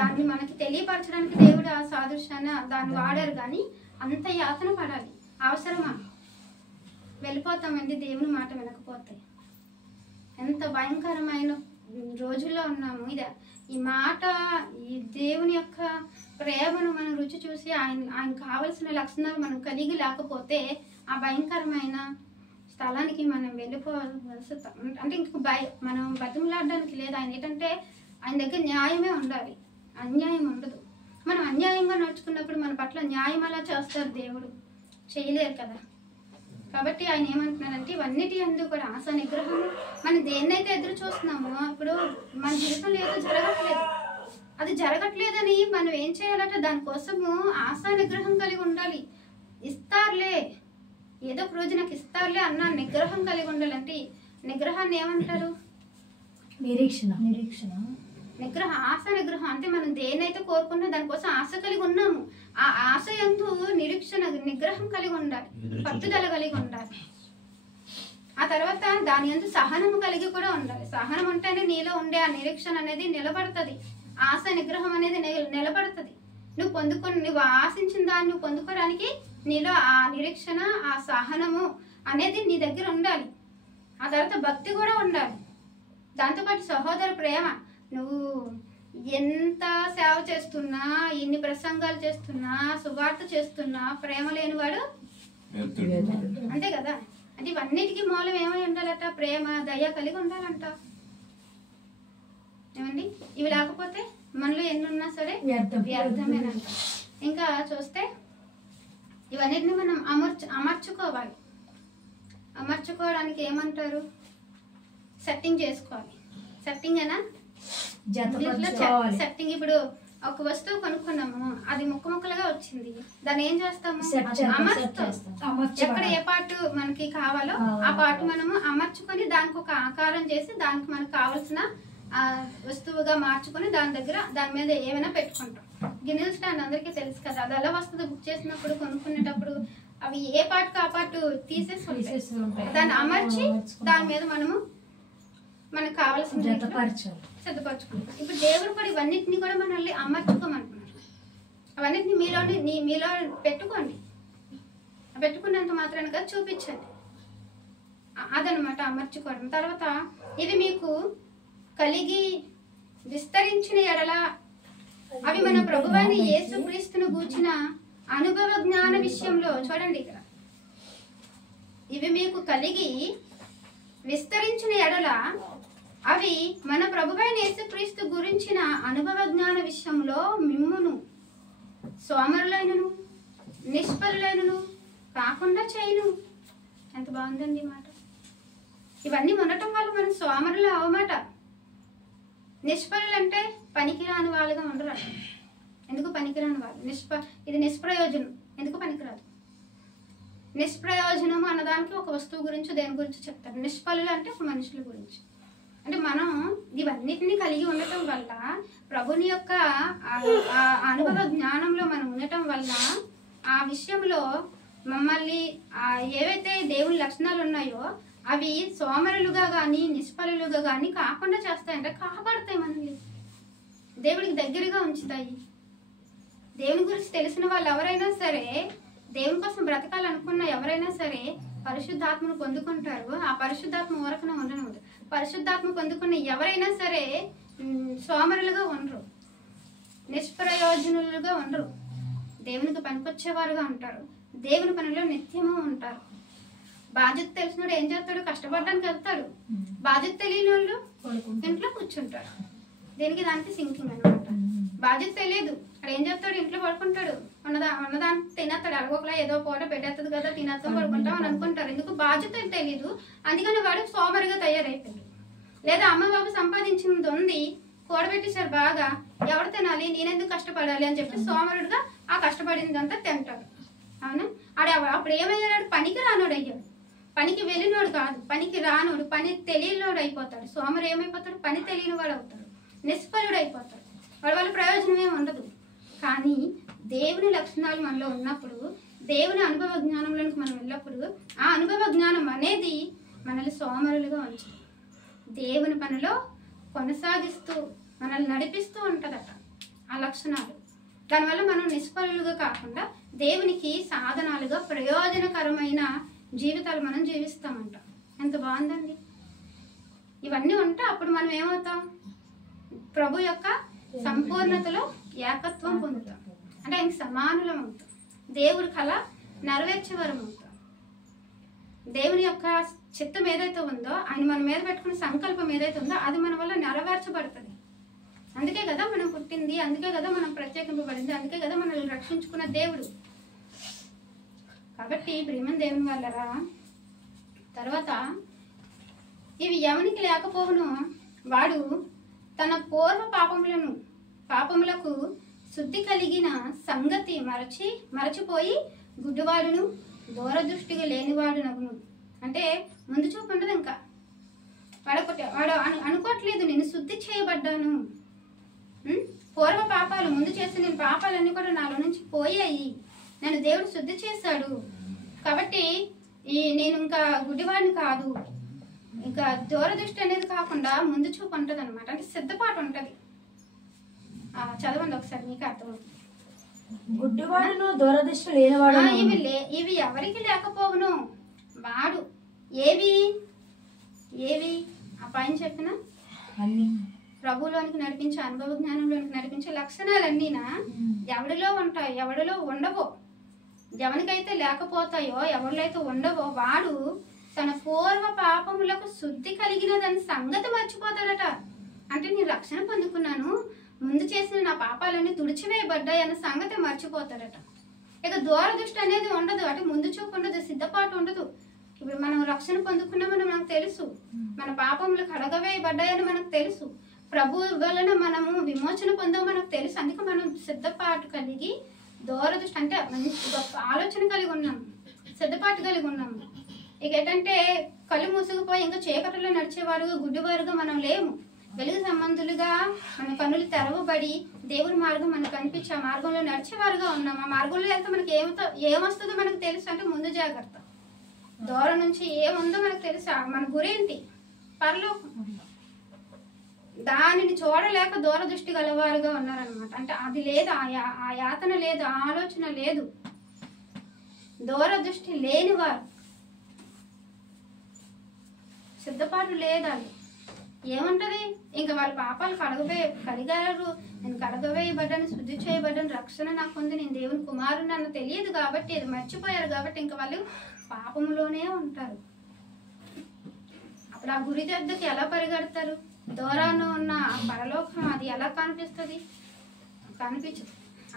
దాన్ని మనకి తెలియపరచడానికి దేవుడు ఆ సాదృశ్యాన్ని దాన్ని వాడారు, కానీ అంత యాతన పడాలి అవసరమా? వెళ్ళిపోతామండి దేవుని మాట వినకపోతే. ఎంత భయంకరమైన రోజుల్లో ఉన్నాము. ఈ మాట, ఈ దేవుని యొక్క ప్రేమను మనం రుచి చూసి ఆయన కావలసిన లక్షణాలు మనం కలిగి లేకపోతే ఆ భయంకరమైన స్థలానికి మనం వెళ్ళిపోవాల్సి, అంటే ఇంక మనం బతిమలాడడానికి లేదు. ఆయన ఏంటంటే ఆయన దగ్గర న్యాయమే ఉండాలి, అన్యాయం ఉండదు. మనం అన్యాయంగా నడుచుకున్నప్పుడు మన పట్ల న్యాయం అలా చేస్తారు దేవుడు? చేయలేరు కదా. కాబట్టి ఆయన ఏమంటున్నారంటే ఇవన్నిటి అందు కూడా ఆశ నిగ్రహం. మనం దేన్నైతే ఎదురు చూస్తున్నామో ఇప్పుడు మన జీవితంలో ఏదో జరగట్లేదు, అది జరగట్లేదని మనం ఏం చేయాలంటే దానికోసము ఆశా నిగ్రహం కలిగి ఉండాలి. ఇస్తారులే, ఏదో ఒక రోజు నాకు ఇస్తారులే అన్న నిగ్రహం కలిగి ఉండాలంటే, నిగ్రహాన్ని ఏమంటారు? నిగ్రహం, ఆశ నిగ్రహం. అంటే మనం దేనైతే కోరుకున్నా దానికోసం ఆశ కలిగి ఉన్నాము, ఆ ఆశ యందు నిగ్రహం కలిగి ఉండాలి, పట్టుదల కలిగి ఉండాలి. ఆ తర్వాత దాని యందు సహనము కలిగి కూడా ఉండాలి. సహనం ఉంటేనే నీలో ఉండే ఆ నిరీక్షణ అనేది నిలబడుతుంది, ఆశ నిగ్రహం అనేది నిలబడుతుంది. నువ్వు ఆశించిన దాన్ని నువ్వు పొందుకోవడానికి నీలో ఆ నిరీక్షణ, ఆ సహనము అనేది నీ దగ్గర ఉండాలి. ఆ తర్వాత భక్తి కూడా ఉండాలి. దాంతోపాటు సహోదర ప్రేమ. నువ్వు ఎంత సేవ చేస్తున్నా, ఎన్ని ప్రసంగాలు చేస్తున్నా, సువార్త చేస్తున్నా, ప్రేమ లేనివాడు అంతే కదా. అంటే ఇవన్నిటికీ మూలం ఏమై ఉండాలట? ప్రేమ, దయ కలిగి ఉండాలంట. ఏమండి? ఇవి లేకపోతే మనలో ఎన్ని ఉన్నా సరే వ్యర్థమేనంట. ఇంకా చూస్తే ఇవన్నిటిని మనం అమర్చుకోవాలి. అమర్చుకోవడానికి ఏమంటారు? సెట్టింగ్ చేసుకోవాలి. సెట్టింగ్ అయినా సెట్టింగ్. ఇప్పుడు ఒక వస్తువు కొనుక్కున్నాము, అది ముక్కలుగా వచ్చింది, దాన్ని ఏం చేస్తాము? అమర్చుతాం. ఎక్కడ ఏ పార్ట్ మనకి కావాలో ఆ పార్ట్ మనము అమర్చుకొని దానికి ఒక ఆకారం చేసి దానికి మనకు కావాల్సిన వస్తువుగా మార్చుకొని దాని మీద ఏమైనా పెట్టుకుంటాం. గిన్నెల స్టాండ్ అందరికీ తెలుసు కదా, అది ఎలా వస్తుంది? బుక్ చేసినప్పుడు, కొనుక్కునేటప్పుడు అవి ఏ పార్ట్ ఆ పార్ట్ తీసేసి దాన్ని అమర్చి దాని మీద మనకు కావాల్సిన సిద్ధపరచుకుంటాం. ఇప్పుడు దేవుడు కూడా ఇవన్నిటిని కూడా మనల్ని అమర్చుకోమంటున్నారు. అవన్నిటిని మీలో పెట్టుకోండి. పెట్టుకున్నంత మాత్రాన్ని కదా చూపించండి. అదనమాట అమర్చుకోవడం. తర్వాత ఇవి మీకు కలిగి విస్తరించిన ఎడల అవి మన ప్రభువైన యేసుక్రీస్తును గూర్చిన అనుభవ జ్ఞాన విషయంలో, చూడండి ఇక్కడ, ఇవి మీకు కలిగి విస్తరించిన ఎడల అవి మన ప్రభువైన యేసుక్రీస్తు గురించిన అనుభవ జ్ఞాన విషయంలో మిమ్మును సోమరులైనను నిష్ఫలులైనను కాకుండా చేయను. ఎంత బాగుందండి మాట. ఇవన్నీ ఉండటం వల్ల మనం సోమరులు అవమాట. నిష్ఫలులు అంటే పనికిరాని వాళ్ళుగా ఉండరు. ఎందుకు పనికిరాని వాళ్ళు? ఇది నిష్ప్రయోజనం. ఎందుకు పనికిరాదు? నిష్ప్రయోజనము అన్నదానికి ఒక వస్తువు గురించి దేని గురించి చెప్తారు. నిష్ఫలులు అంటే ఒక మనుషుల గురించి. అంటే మనం ఇవన్నిటిని కలిగి ఉండటం వల్ల, ప్రభుని యొక్క అనుభవ జ్ఞానంలో మనం ఉండటం వల్ల ఆ విషయంలో మమ్మల్ని ఏవైతే దేవుని లక్షణాలు ఉన్నాయో అవి సోమరులుగా కానీ నిష్ఫలులుగా కానీ కాకుండా చేస్తాయంటే కాపాడుతాయి, మనల్ని దేవుడికి దగ్గరగా ఉంచుతాయి. దేవుని గురించి తెలిసిన వాళ్ళు ఎవరైనా సరే, దేవుని కోసం బ్రతకాలనుకున్న ఎవరైనా సరే పరిశుద్ధాత్మను పొందుకుంటారు. ఆ పరిశుద్ధాత్మ ఊరకనే ఉండనమాట. పరిశుద్ధాత్మ పొందుకున్న ఎవరైనా సరే సోమరులుగా ఉండరు, నిష్ప్రయోజనులుగా ఉండరు, దేవునికి పనికొచ్చేవారుగా ఉంటారు, దేవుని పనిలో నిత్యము ఉంటారు. బాధ్యత తెలిసినోడు ఏం చేస్తాడు? కష్టపడడానికి వెళ్తాడు. బాధ్యత తెలియని వాళ్ళు ఇంట్లో కూర్చుంటారు. దేనికి దానికి సింకింగ్ అనమాట. బాధ్యత తెలియదు, అక్కడ ఏం చేస్తాడు? ఇంట్లో పడుకుంటాడు. ఉన్నదాన్ని తినేస్తాడు. అలగొకలా ఏదో పూట పెట్టేస్తుంది కదా, తినేస్తాం పడుకుంటాం అని అనుకుంటారు. ఎందుకు? బాధ్యత తెలీదు. అందుకని వాడు సోమరిగా తయారైపోయాడు. లేదా అమ్మ బాబు సంపాదించింది ఉంది, కూడబెట్టేశారు బాగా, ఎవరు తినాలి, నేనెందుకు కష్టపడాలి అని చెప్పి సోమరుడుగా ఆ కష్టపడిందంతా తింటాడు. అవునా? అప్పుడు ఏమయ్యాడు? పనికి రానోడు అయ్యాడు. పనికి వెళ్ళినోడు కాదు, పనికి రానోడు, పని తెలియనోడు అయిపోతాడు. సోమరు ఏమైపోతాడు? పని తెలియని వాడు అవుతాడు, నిష్ఫలుడు అయిపోతాడు. వాడి వల్ల ప్రయోజనం ఏమి ఉండదు. కానీ దేవుని లక్షణాలు మనలో ఉన్నప్పుడు, దేవుని అనుభవ జ్ఞానంలోనికి మనం వెళ్ళినప్పుడు, ఆ అనుభవ జ్ఞానం అనేది మనల్ని సోమరులుగా ఉంచుతుంది. దేవుని పనిలో కొనసాగిస్తూ మనల్ని నడిపిస్తూ ఉంటుందట ఆ లక్షణాలు. దానివల్ల మనం నిష్ఫలులుగా కాకుండా దేవునికి సాధనాలుగా ప్రయోజనకరమైన జీవితాలు మనం జీవిస్తామంట. ఎంత బాగుందండి. ఇవన్నీ ఉంటే అప్పుడు మనం ఏమవుతాం? ప్రభు యొక్క సంపూర్ణతలో ఏకత్వం పొందుతాం. అంటే ఆయనకి సమానులం అవుతాం. దేవుడి కళ నెరవేర్చేవారం అవుతాం. దేవుని యొక్క చిత్తం ఏదైతే ఉందో, ఆయన మన మీద పెట్టుకున్న సంకల్పం ఏదైతే ఉందో అది మన వల్ల నెరవేర్చబడుతుంది. అందుకే కదా మనం పుట్టింది, అందుకే కదా మనం ప్రత్యేకింపబడింది, అందుకే కదా మనల్ని రక్షించుకున్న దేవుడు. కాబట్టి ప్రియమైన దేవుని వాళ్ళరా, తర్వాత ఇవి ఎవనికి లేకపోవును వాడు తన పూర్వ పాపములకు శుద్ధి కలిగిన సంగతి మరచిపోయి గుడ్డివాడును దూరదృష్టిగా లేనివాడు నవ్వును. అంటే ముందు చూపు ఉండదు. ఇంకా వాడు అనుకోవట్లేదు నేను శుద్ధి చేయబడ్డాను. పూర్వ పాపాలు, ముందు చేసిన నేను పాపాలన్నీ కూడా నాలో నుంచి పోయాయి, నన్ను దేవుడు శుద్ధి చేశాడు. కాబట్టి నేను ఇంకా గుడ్డివాడిని కాదు. ఇంకా దూరదృష్టి అనేది కాకుండా ముందు చూపు ఉంటుంది అనమాట. అంటే సిద్ధపాటు ఉంటుంది. చదవండి ఒకసారి, మీకు అర్థమవుతుంది. గుడ్డివాడును దూరదృష్టి లేనివాడు. ఇవి ఎవరికి లేకపోవును వాడు. ఏవి ఆ పైన చెప్పిన ప్రభువులోనికి నడిపించే, అనుభవ జ్ఞానంలోనికి నడిపించే లక్షణాలన్నీనా ఎవరిలో ఉంటాయి, ఎవరిలో ఉండవో, ఎవరికైతే లేకపోతాయో, ఎవరిలో ఉండవో వాడు తన పూర్వ పాపములకు శుద్ధి కలిగిన దాని సంగతి మర్చిపోతాడట. అంటే నేను రక్షణ పొందుకున్నాను, ముందు చేసిన నా పాపాలన్నీ తుడిచివేయబడ్డాయి అన్న సంగతి మర్చిపోతాడట. ఇక దూరదృష్టి అనేది ఉండదు. అంటే ముందు చూపు ఉండదు, సిద్ధపాటు ఉండదు. ఇప్పుడు మనం రక్షణ పొందుకున్నామని మనకు తెలుసు, మన పాపములు కడగవేయబడ్డాయని మనకు తెలుసు, ప్రభు వలన మనము విమోచన పొందాం మనకు తెలుసు. అందుకే మనం సిద్ధపాటు కలిగి, దూరదృష్టి అంటే మంచి గొప్ప ఆలోచన కలిగి ఉన్నాము, సిద్ధపాటు కలిగి ఉన్నాము. ఇక ఏంటంటే కళ్ళు మూసుకుపోయి ఇంకా చీకటిలో నడిచేవారు, గుడ్డివారుగా మనం లేము. వెలుగు సంబంధులుగా మన కన్నులు తెరవబడి దేవుని మార్గం మనకు కనిపించి ఆ మార్గంలో నడిచేవారుగా ఉన్నాం. ఆ మార్గంలో వెళ్తే మనకి ఏమొస్తుందో మనకు తెలుసు. అంటే ముందు జాగ్రత్త. దూరం నుంచి ఏముందో మనకు తెలుసు. మన గురేంటి? పరలోకం. దానిని చూడలేక దూరదృష్టి గలవారుగా ఉన్నారనమాట. అంటే అది లేదు, ఆ యాతన లేదు, ఆ ఆలోచన లేదు. దూరదృష్టి లేనివారు. సిద్ధపాటు లేదు వాళ్ళు. ఏముంటది ఇంకా వాళ్ళ పాపాలు కడిగారు, నేను కడగవేయబడ్డాను, శుద్ధి చేయబడ్డాను, రక్షణ నాకు ఉంది, నేను దేవుని కుమారుని అన్న తెలియదు కాబట్టి, అది మర్చిపోయారు కాబట్టి ఇంకా వాళ్ళు పాపంలోనే ఉంటారు. అప్పుడు ఆ గురి దగ్గరికి ఎలా పరిగెడతారు? దూరాన ఉన్న ఆ పరలోకం అది ఎలా కనిపిస్తుంది? కనిపించదు.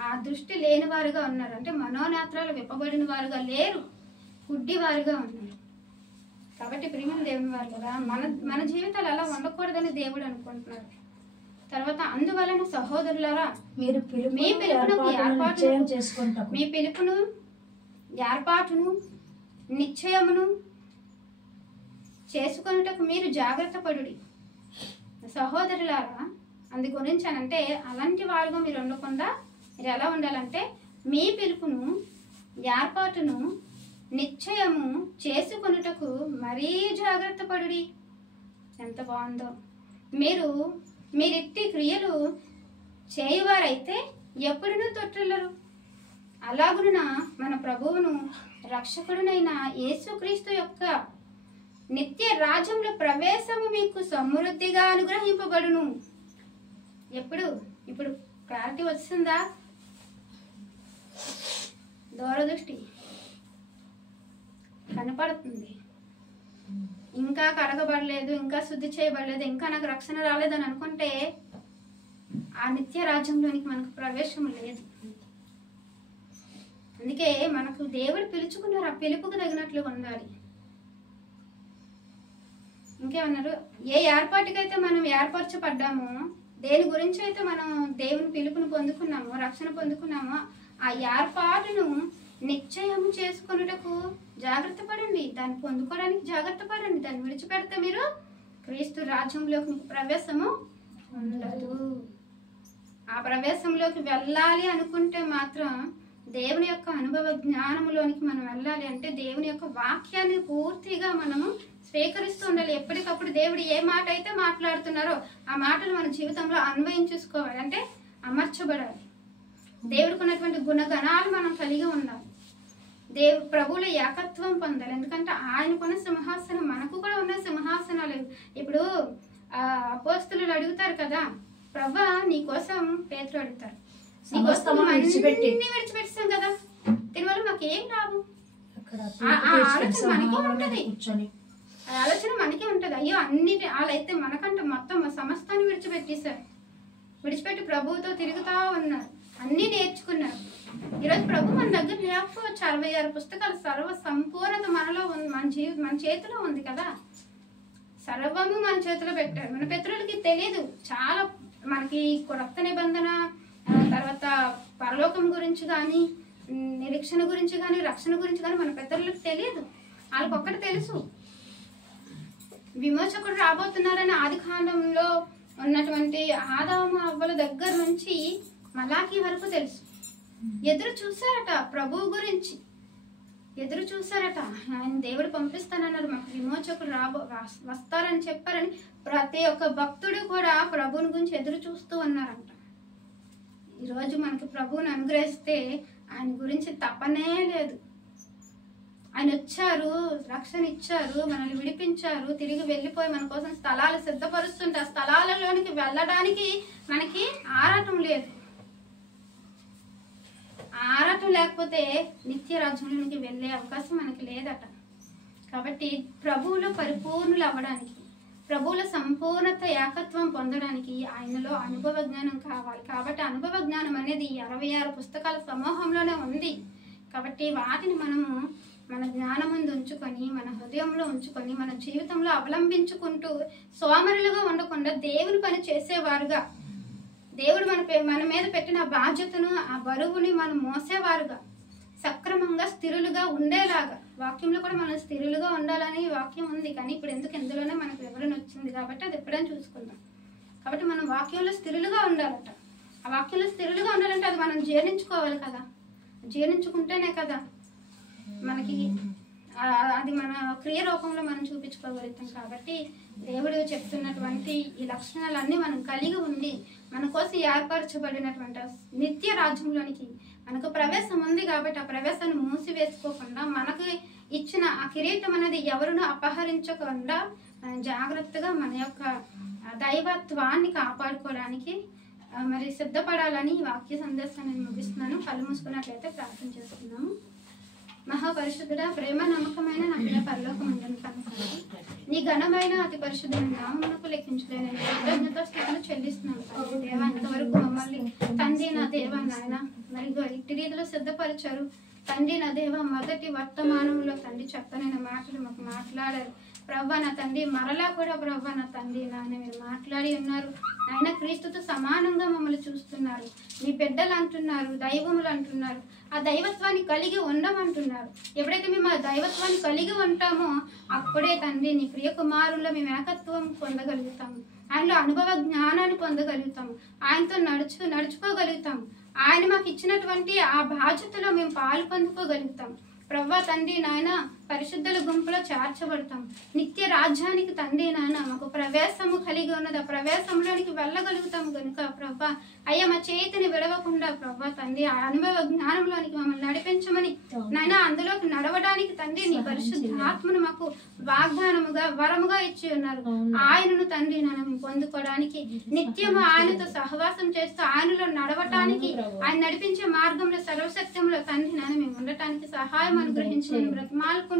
ఆ దృష్టి లేని వారుగా ఉన్నారు, అంటే మనోనేత్రాలు విప్పబడిన వారుగా లేరు, గుడ్డి వారుగా ఉన్నారు. కాబట్టి ప్రియమైన దేవుని వారు కదా, మన జీవితాలు అలా ఉండకూడదని దేవుడు అనుకుంటున్నారు. తర్వాత అందువలన సహోదరులారా, మీరు మీ పిలుపును ఏర్పాటును నిశ్చయమును చేసుకొనుటకు మీరు జాగ్రత్త పడుడి. సహోదరులారా అందు గురించి అనంటే అలాంటి వారుగా మీరు ఉండకుండా మీరు ఎలా ఉండాలంటే మీ పిలుపును ఏర్పాటును నిశ్చయము చేసుకొనుటకు మరీ జాగ్రత్త పడుడి. ఎంత బాగుందో! మీరిట్టి క్రియలు చేయువారైతే ఎప్పుడునూ తొట్టిల్లరు. అలాగున మన ప్రభువును రక్షకుడునైన యేసుక్రీస్తు యొక్క నిత్య రాజ్యంలో ప్రవేశము మీకు సమృద్ధిగా అనుగ్రహింపబడును. ఇప్పుడు క్లారిటీ వచ్చిందా? దూరదృష్టి కనపడుతుంది. ఇంకా కడగబడలేదు, ఇంకా శుద్ధి చేయబడలేదు, ఇంకా నాకు రక్షణ రాలేదని అనుకుంటే ఆ నిత్య రాజ్యంలోనికి మనకు ప్రవేశం లేదు. అందుకే మనకు దేవుడు పిలుచుకున్నారు, ఆ పిలుపుకు తగినట్లు ఉండాలి. ఇంకేమన్నారు? ఏ ఏర్పాటుకైతే మనం ఏర్పరచబడ్డామో, దేని గురించి అయితే మనం దేవుని పిలుపుని పొందుకున్నామో, రక్షణ పొందుకున్నామో, ఆ ఏర్పాటును నిశ్చయం చేసుకున్నటకు జాగ్రత్త పడండి. దాన్ని పొందుకోవడానికి జాగ్రత్త పడండి. దాన్ని విడిచిపెడితే మీరు క్రీస్తు రాజ్యంలోకి మీకు ప్రవేశము ఉండదు. ఆ ప్రవేశంలోకి వెళ్ళాలి అనుకుంటే మాత్రం దేవుని యొక్క అనుభవ జ్ఞానంలోనికి మనం వెళ్ళాలి అంటే దేవుని యొక్క వాక్యాన్ని పూర్తిగా మనము స్వీకరిస్తూ ఉండాలి. ఎప్పటికప్పుడు దేవుడు ఏ మాట అయితే మాట్లాడుతున్నారో ఆ మాటలు మన జీవితంలో అన్వయించుకోవాలి, అంటే అమర్చబడాలి. దేవుడికి ఉన్నటువంటి గుణగణాలు మనం కలిగి ఉండాలి. ప్రభువుల ఏకత్వం పొందాలి. ఎందుకంటే ఆయనకున్న సింహాసనం మనకు కూడా ఉన్న సింహాసనాలు. ఇప్పుడు అపోస్తలులు అడుగుతారు కదా, ప్రభా నీకోసం పేతురు అడుగుతారు, నీకోసం విడిచిపెట్టాం కదా, దీనివల్ల మాకు ఏం లాభం? ఆలోచన మనకే ఉంటది, ఆలోచన మనకే ఉంటది. అయ్యో అన్ని వాళ్ళైతే మనకంటే మొత్తం సమస్తాన్ని విడిచిపెట్టి ప్రభువుతో తిరుగుతా ఉన్నారు, అన్ని నేర్చుకున్నారు. ఈరోజు ప్రభు మన దగ్గర లేకపోవచ్చు. 66 పుస్తకాలు సర్వ సంపూర్ణత మనలో ఉంది, మన చేతిలో ఉంది కదా. సర్వము మన చేతిలో పెట్టారు. మన పితరులకి తెలియదు చాలా, మనకి కొత్త నిబంధన తర్వాత పరలోకం గురించి కానీ, నిరీక్షణ గురించి కానీ, రక్షణ గురించి కానీ మన పితరులకు తెలియదు. వాళ్ళకి ఒక్కటి తెలుసు, విమోచకుడు రాబోతున్నారని ఆది కాండంలో ఉన్నటువంటి ఆదాము అవ్వల దగ్గర నుంచి మలాకి వరకు తెలుసు. ఎదురు చూసారట ప్రభువు గురించి, ఎదురు చూసారట. ఆయన దేవుడు పంపిస్తానన్నారు, మాకు విమోచకుడు వస్తారని చెప్పారని ప్రతి ఒక్క భక్తుడు కూడా ప్రభువుని గురించి ఎదురు చూస్తూ ఉన్నారంట. ఈరోజు మనకి ప్రభువుని అనుగ్రహిస్తే ఆయన గురించి తప్పనే లేదు. ఆయన వచ్చారు, రక్షణ ఇచ్చారు, మనల్ని విడిపించారు, తిరిగి వెళ్ళిపోయి మన కోసం స్థలాలు సిద్ధపరుస్తుంటే ఆ స్థలాలలోనికి వెళ్ళడానికి మనకి ఆరాటం లేదు. ఆరాటం లేకపోతే నిత్య రాజ్యంలోనికి వెళ్ళే అవకాశం మనకి లేదట. కాబట్టి ప్రభువులో పరిపూర్ణులు అవ్వడానికి, ప్రభువుల సంపూర్ణత ఏకత్వం పొందడానికి ఆయనలో అనుభవ జ్ఞానం కావాలి. కాబట్టి అనుభవ జ్ఞానం అనేది 66 పుస్తకాల సమూహంలోనే ఉంది. కాబట్టి వాటిని మనము మన జ్ఞానం ముందు ఉంచుకొని, మన హృదయంలో ఉంచుకొని, మన జీవితంలో అవలంబించుకుంటూ సోమరులుగా ఉండకుండా దేవుని పని చేసేవారుగా, దేవుడు మన మీద పెట్టిన బాధ్యతను, ఆ బరువుని మనం మోసేవారుగా, సక్రమంగా స్థిరులుగా ఉండేలాగా. వాక్యంలో కూడా మనం స్థిరులుగా ఉండాలని వాక్యం ఉంది, కానీ ఇప్పుడు ఎందుకు ఇందులోనే మనకు వివరణ వచ్చింది కాబట్టి అది ఎప్పుడైనా చూసుకుందాం. కాబట్టి మనం వాక్యంలో స్థిరులుగా ఉండాలట. ఆ వాక్యంలో స్థిరులుగా ఉండాలంటే అది మనం జీర్ణించుకోవాలి కదా. జీర్ణించుకుంటేనే కదా మనకి అది మన క్రియ రూపంలో మనం చూపించుకోగలుగుతాం. కాబట్టి దేవుడు చెప్తున్నటువంటి ఈ లక్షణాలన్నీ మనం కలిగి ఉండి మన కోసం ఏర్పరచబడినటువంటి నిత్య రాజ్యంలోనికి మనకు ప్రవేశం ఉంది. కాబట్టి ఆ ప్రవేశాన్ని మూసివేసుకోకుండా, మనకు ఇచ్చిన ఆ కిరీటం అనేది ఎవరును అపహరించకుండా జాగ్రత్తగా మన యొక్క దైవత్వాన్ని కాపాడుకోవడానికి మరి సిద్ధపడాలని ఈ వాక్య సందేశాన్ని నేను ముగిస్తున్నాను. కళ్ళు మూసుకున్నట్లయితే ప్రార్థన చేస్తున్నాము. మహాపరిశుద్ధుడా, ప్రేమ నమ్మకమైన నా ప్రియ పరలోకమందున తండ్రి, నీ ఘనమైన అతి పరిశుద్ధమైన నామమునకు లెక్కించలేని కృతజ్ఞతాస్తుతులు చెల్లిస్తున్నాను తండ్రి. దేవా, ఇంతవరకు మమ్మల్ని తండ్రి నా దేవా నాయన మరి ఇట్టి రీతిలో సిద్ధపరిచారు తండ్రి నా దేవ. మొదటి వర్తమానంలో తండ్రి చక్కనైన మాటలు మాకు మాట్లాడారు ప్రవ్వా నా తండ్రి. మరలా కూడా ప్రవ్వా నా తండ్రి నాయన మీరు మాట్లాడి ఉన్నారు ఆయన. క్రీస్తుతో సమానంగా మమ్మల్ని చూస్తున్నారు, నీ బిడ్డలు అంటున్నారు, దైవములు అంటున్నారు, ఆ దైవత్వాన్ని కలిగి ఉండమంటున్నారు. ఎప్పుడైతే మేము ఆ దైవత్వాన్ని కలిగి ఉంటామో అప్పుడే తండ్రి నీ ప్రియ కుమారుల్లో మేము ఏకత్వం పొందగలుగుతాము, ఆయనలో అనుభవ జ్ఞానాన్ని పొందగలుగుతాము, ఆయనతో నడుచుకోగలుగుతాము. ఆయన మాకు ఇచ్చినటువంటి ఆ బాధ్యతలో మేము పాలు పొందుకోగలుగుతాం ప్రవ్వా తండ్రి నాయన. పరిశుద్ధుల గుంపులో చేర్చబడతాం, నిత్య రాజ్యానికి తండ్రి నాయన మాకు ప్రవేశము కలిగి ఉన్నది. ఆ ప్రవేశంలోనికి వెళ్ళగలుగుతాము కనుక ప్రవ్వా అయ్యా మా చేతిని విడవకుండా ప్రవ్వా తండ్రి ఆ అనుభవ జ్ఞానంలోనికి మమ్మల్ని నడిపించమని నాయన. అందులోకి నడవడానికి తండ్రి నీ పరిశుద్ధాత్మను మాకు వాగ్దానముగా వరముగా ఇచ్చి ఉన్నారు. ఆయనను తండ్రి నాయన పొందుకోవడానికి నిత్యము ఆయనతో సహవాసం చేస్తూ ఆయనలో నడవటానికి ఆయన నడిపించే మార్గంలో సర్వసత్యంలో తండ్రి నాయన మేము ఉండటానికి సహాయం అనుగ్రహించి బ్రతిమాలుకుంటూ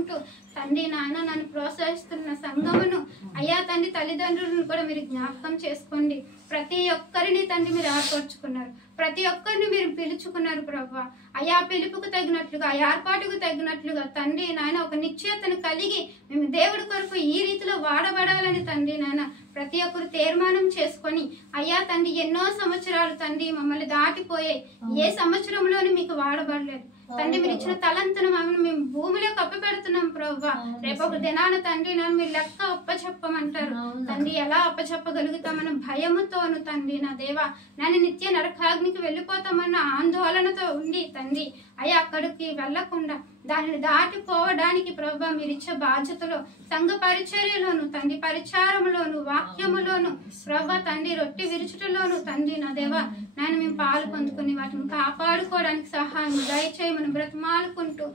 తండ్రి నాయన నన్ను ప్రోత్సహిస్తున్న సంఘమును అయ్యా తండ్రి తల్లిదండ్రులను కూడా మీరు జ్ఞాపకం చేసుకోండి. ప్రతి ఒక్కరిని తండ్రి మీరు ఏర్పరచుకున్నారు, ప్రతి ఒక్కరిని మీరు పిలుచుకున్నారు ప్రభా. అయా పిలుపుకు తగినట్లుగా ఆ ఏర్పాటుకు తగినట్లుగా తండ్రి నాయన ఒక నిశ్చయతను కలిగి మేము దేవుడి కొరకు ఈ రీతిలో వాడబడాలని తండ్రి నాయన ప్రతి ఒక్కరు తీర్మానం చేసుకొని అయ్యా తండ్రి ఎన్నో సంవత్సరాలు తండ్రి మమ్మల్ని దాటిపోయే ఏ సంవత్సరంలోనూ మీకు వాడబడలేదు తండ్రి. మీరు ఇచ్చిన తలంతను మమ్మల్ని మేము భూమిలో కప్పిపెడుతున్నాం ప్రభా. రేపు ఒక దినాన తండ్రి నన్ను మీరు లెక్క అప్పచెప్పమంటారు తండ్రి. ఎలా అప్పచెప్పగలుగుతామన్న భయముతోను తండ్రి నా దేవా నన్ను నిత్య నరకాగ్నికి వెళ్ళిపోతామన్న ఆందోళనతో ఉండి తండ్రి అయ్యా అక్కడికి వెళ్లకుండా దానిని దాటిపోవడానికి ప్రభా మీరు ఇచ్చే బాధ్యతలో సంఘ పరిచర్యలోను తండ్రి పరిచారములోను వాక్యములోను ప్రభా తండ్రి రొట్టె విరుచుటలోను తండ్రి నా దేవా నాయన మేము పాలు పొందుకుని వాటిని కాపాడుకోవడానికి సహాయం దయచేయమని బ్రతమాలుకుంటూ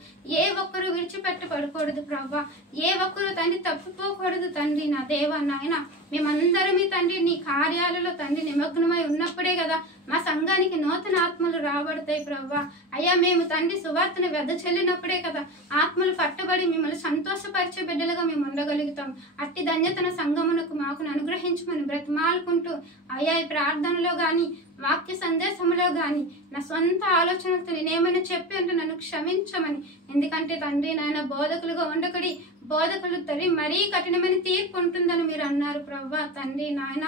ఏ ఒక్కరు విడిచిపెట్టబడకూడదు ప్రభా. ఏ ఒక్కరు తండ్రి తప్పిపోకూడదు తండ్రి నా దేవా నాయన. మేమందరమీ తండ్రి నీ కార్యాలలో తండ్రి నిమగ్నమై ఉన్నప్పుడే కదా మా సంఘానికి నూతన ఆత్మలు రాబడతాయి ప్రభా. అయ్యా మేము తండ్రి సువార్తను వెద చెల్లినప్పుడే కదా ఆత్మలు పట్టబడి మిమ్మల్ని సంతోషపరిచే బిడ్డలుగా మేము ఉండగలుగుతాం. అట్టి ధన్యతన సంఘమునకు మాకు అనుగ్రహించమని బ్రతిమాలుకుంటూ అయ్యా ఈ ప్రార్థనలో గాని వాక్య సందేశంలో గాని నా సొంత ఆలోచనలతో నేనేమైనా చెప్పి అంటే నన్ను క్షమించమని. ఎందుకంటే తండ్రి నాయన బోధకులుగా ఉండకడి బోధకులు తల్లి మరీ కఠినమైన తీర్పు ఉంటుందని మీరు అన్నారు ప్రభా. తండ్రి నాయన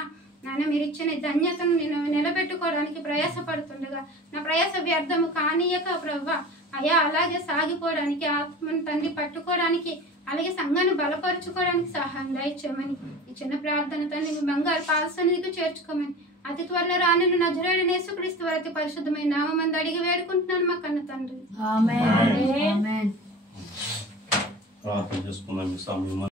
మీరు ఇచ్చిన ధన్యతను నేను నిలబెట్టుకోవడానికి ప్రయాసపడుతుండగా నా ప్రయాస వ్యర్థము కానీయక ప్రభా అయ్యా అలాగే సాగిపోవడానికి ఆత్మను తండ్రి పట్టుకోవడానికి అలాగే సంఘాన్ని బలపరుచుకోవడానికి సహాయం దయచేయమని ఈ చిన్న ప్రార్థన తండ్రి మీ బంగారు పాదసన్నిధికి చేర్చుకోమని అతి త్వరలో రానున్న నజరేయుడైన యేసుక్రీస్తు వారి అతి పరిశుద్ధమైన నామమందు అడిగి వేడుకుంటున్నాను మా కన్న తండ్రి. ఆమేన్. ఆమేన్. ప్రార్థన చేసుకున్నాం.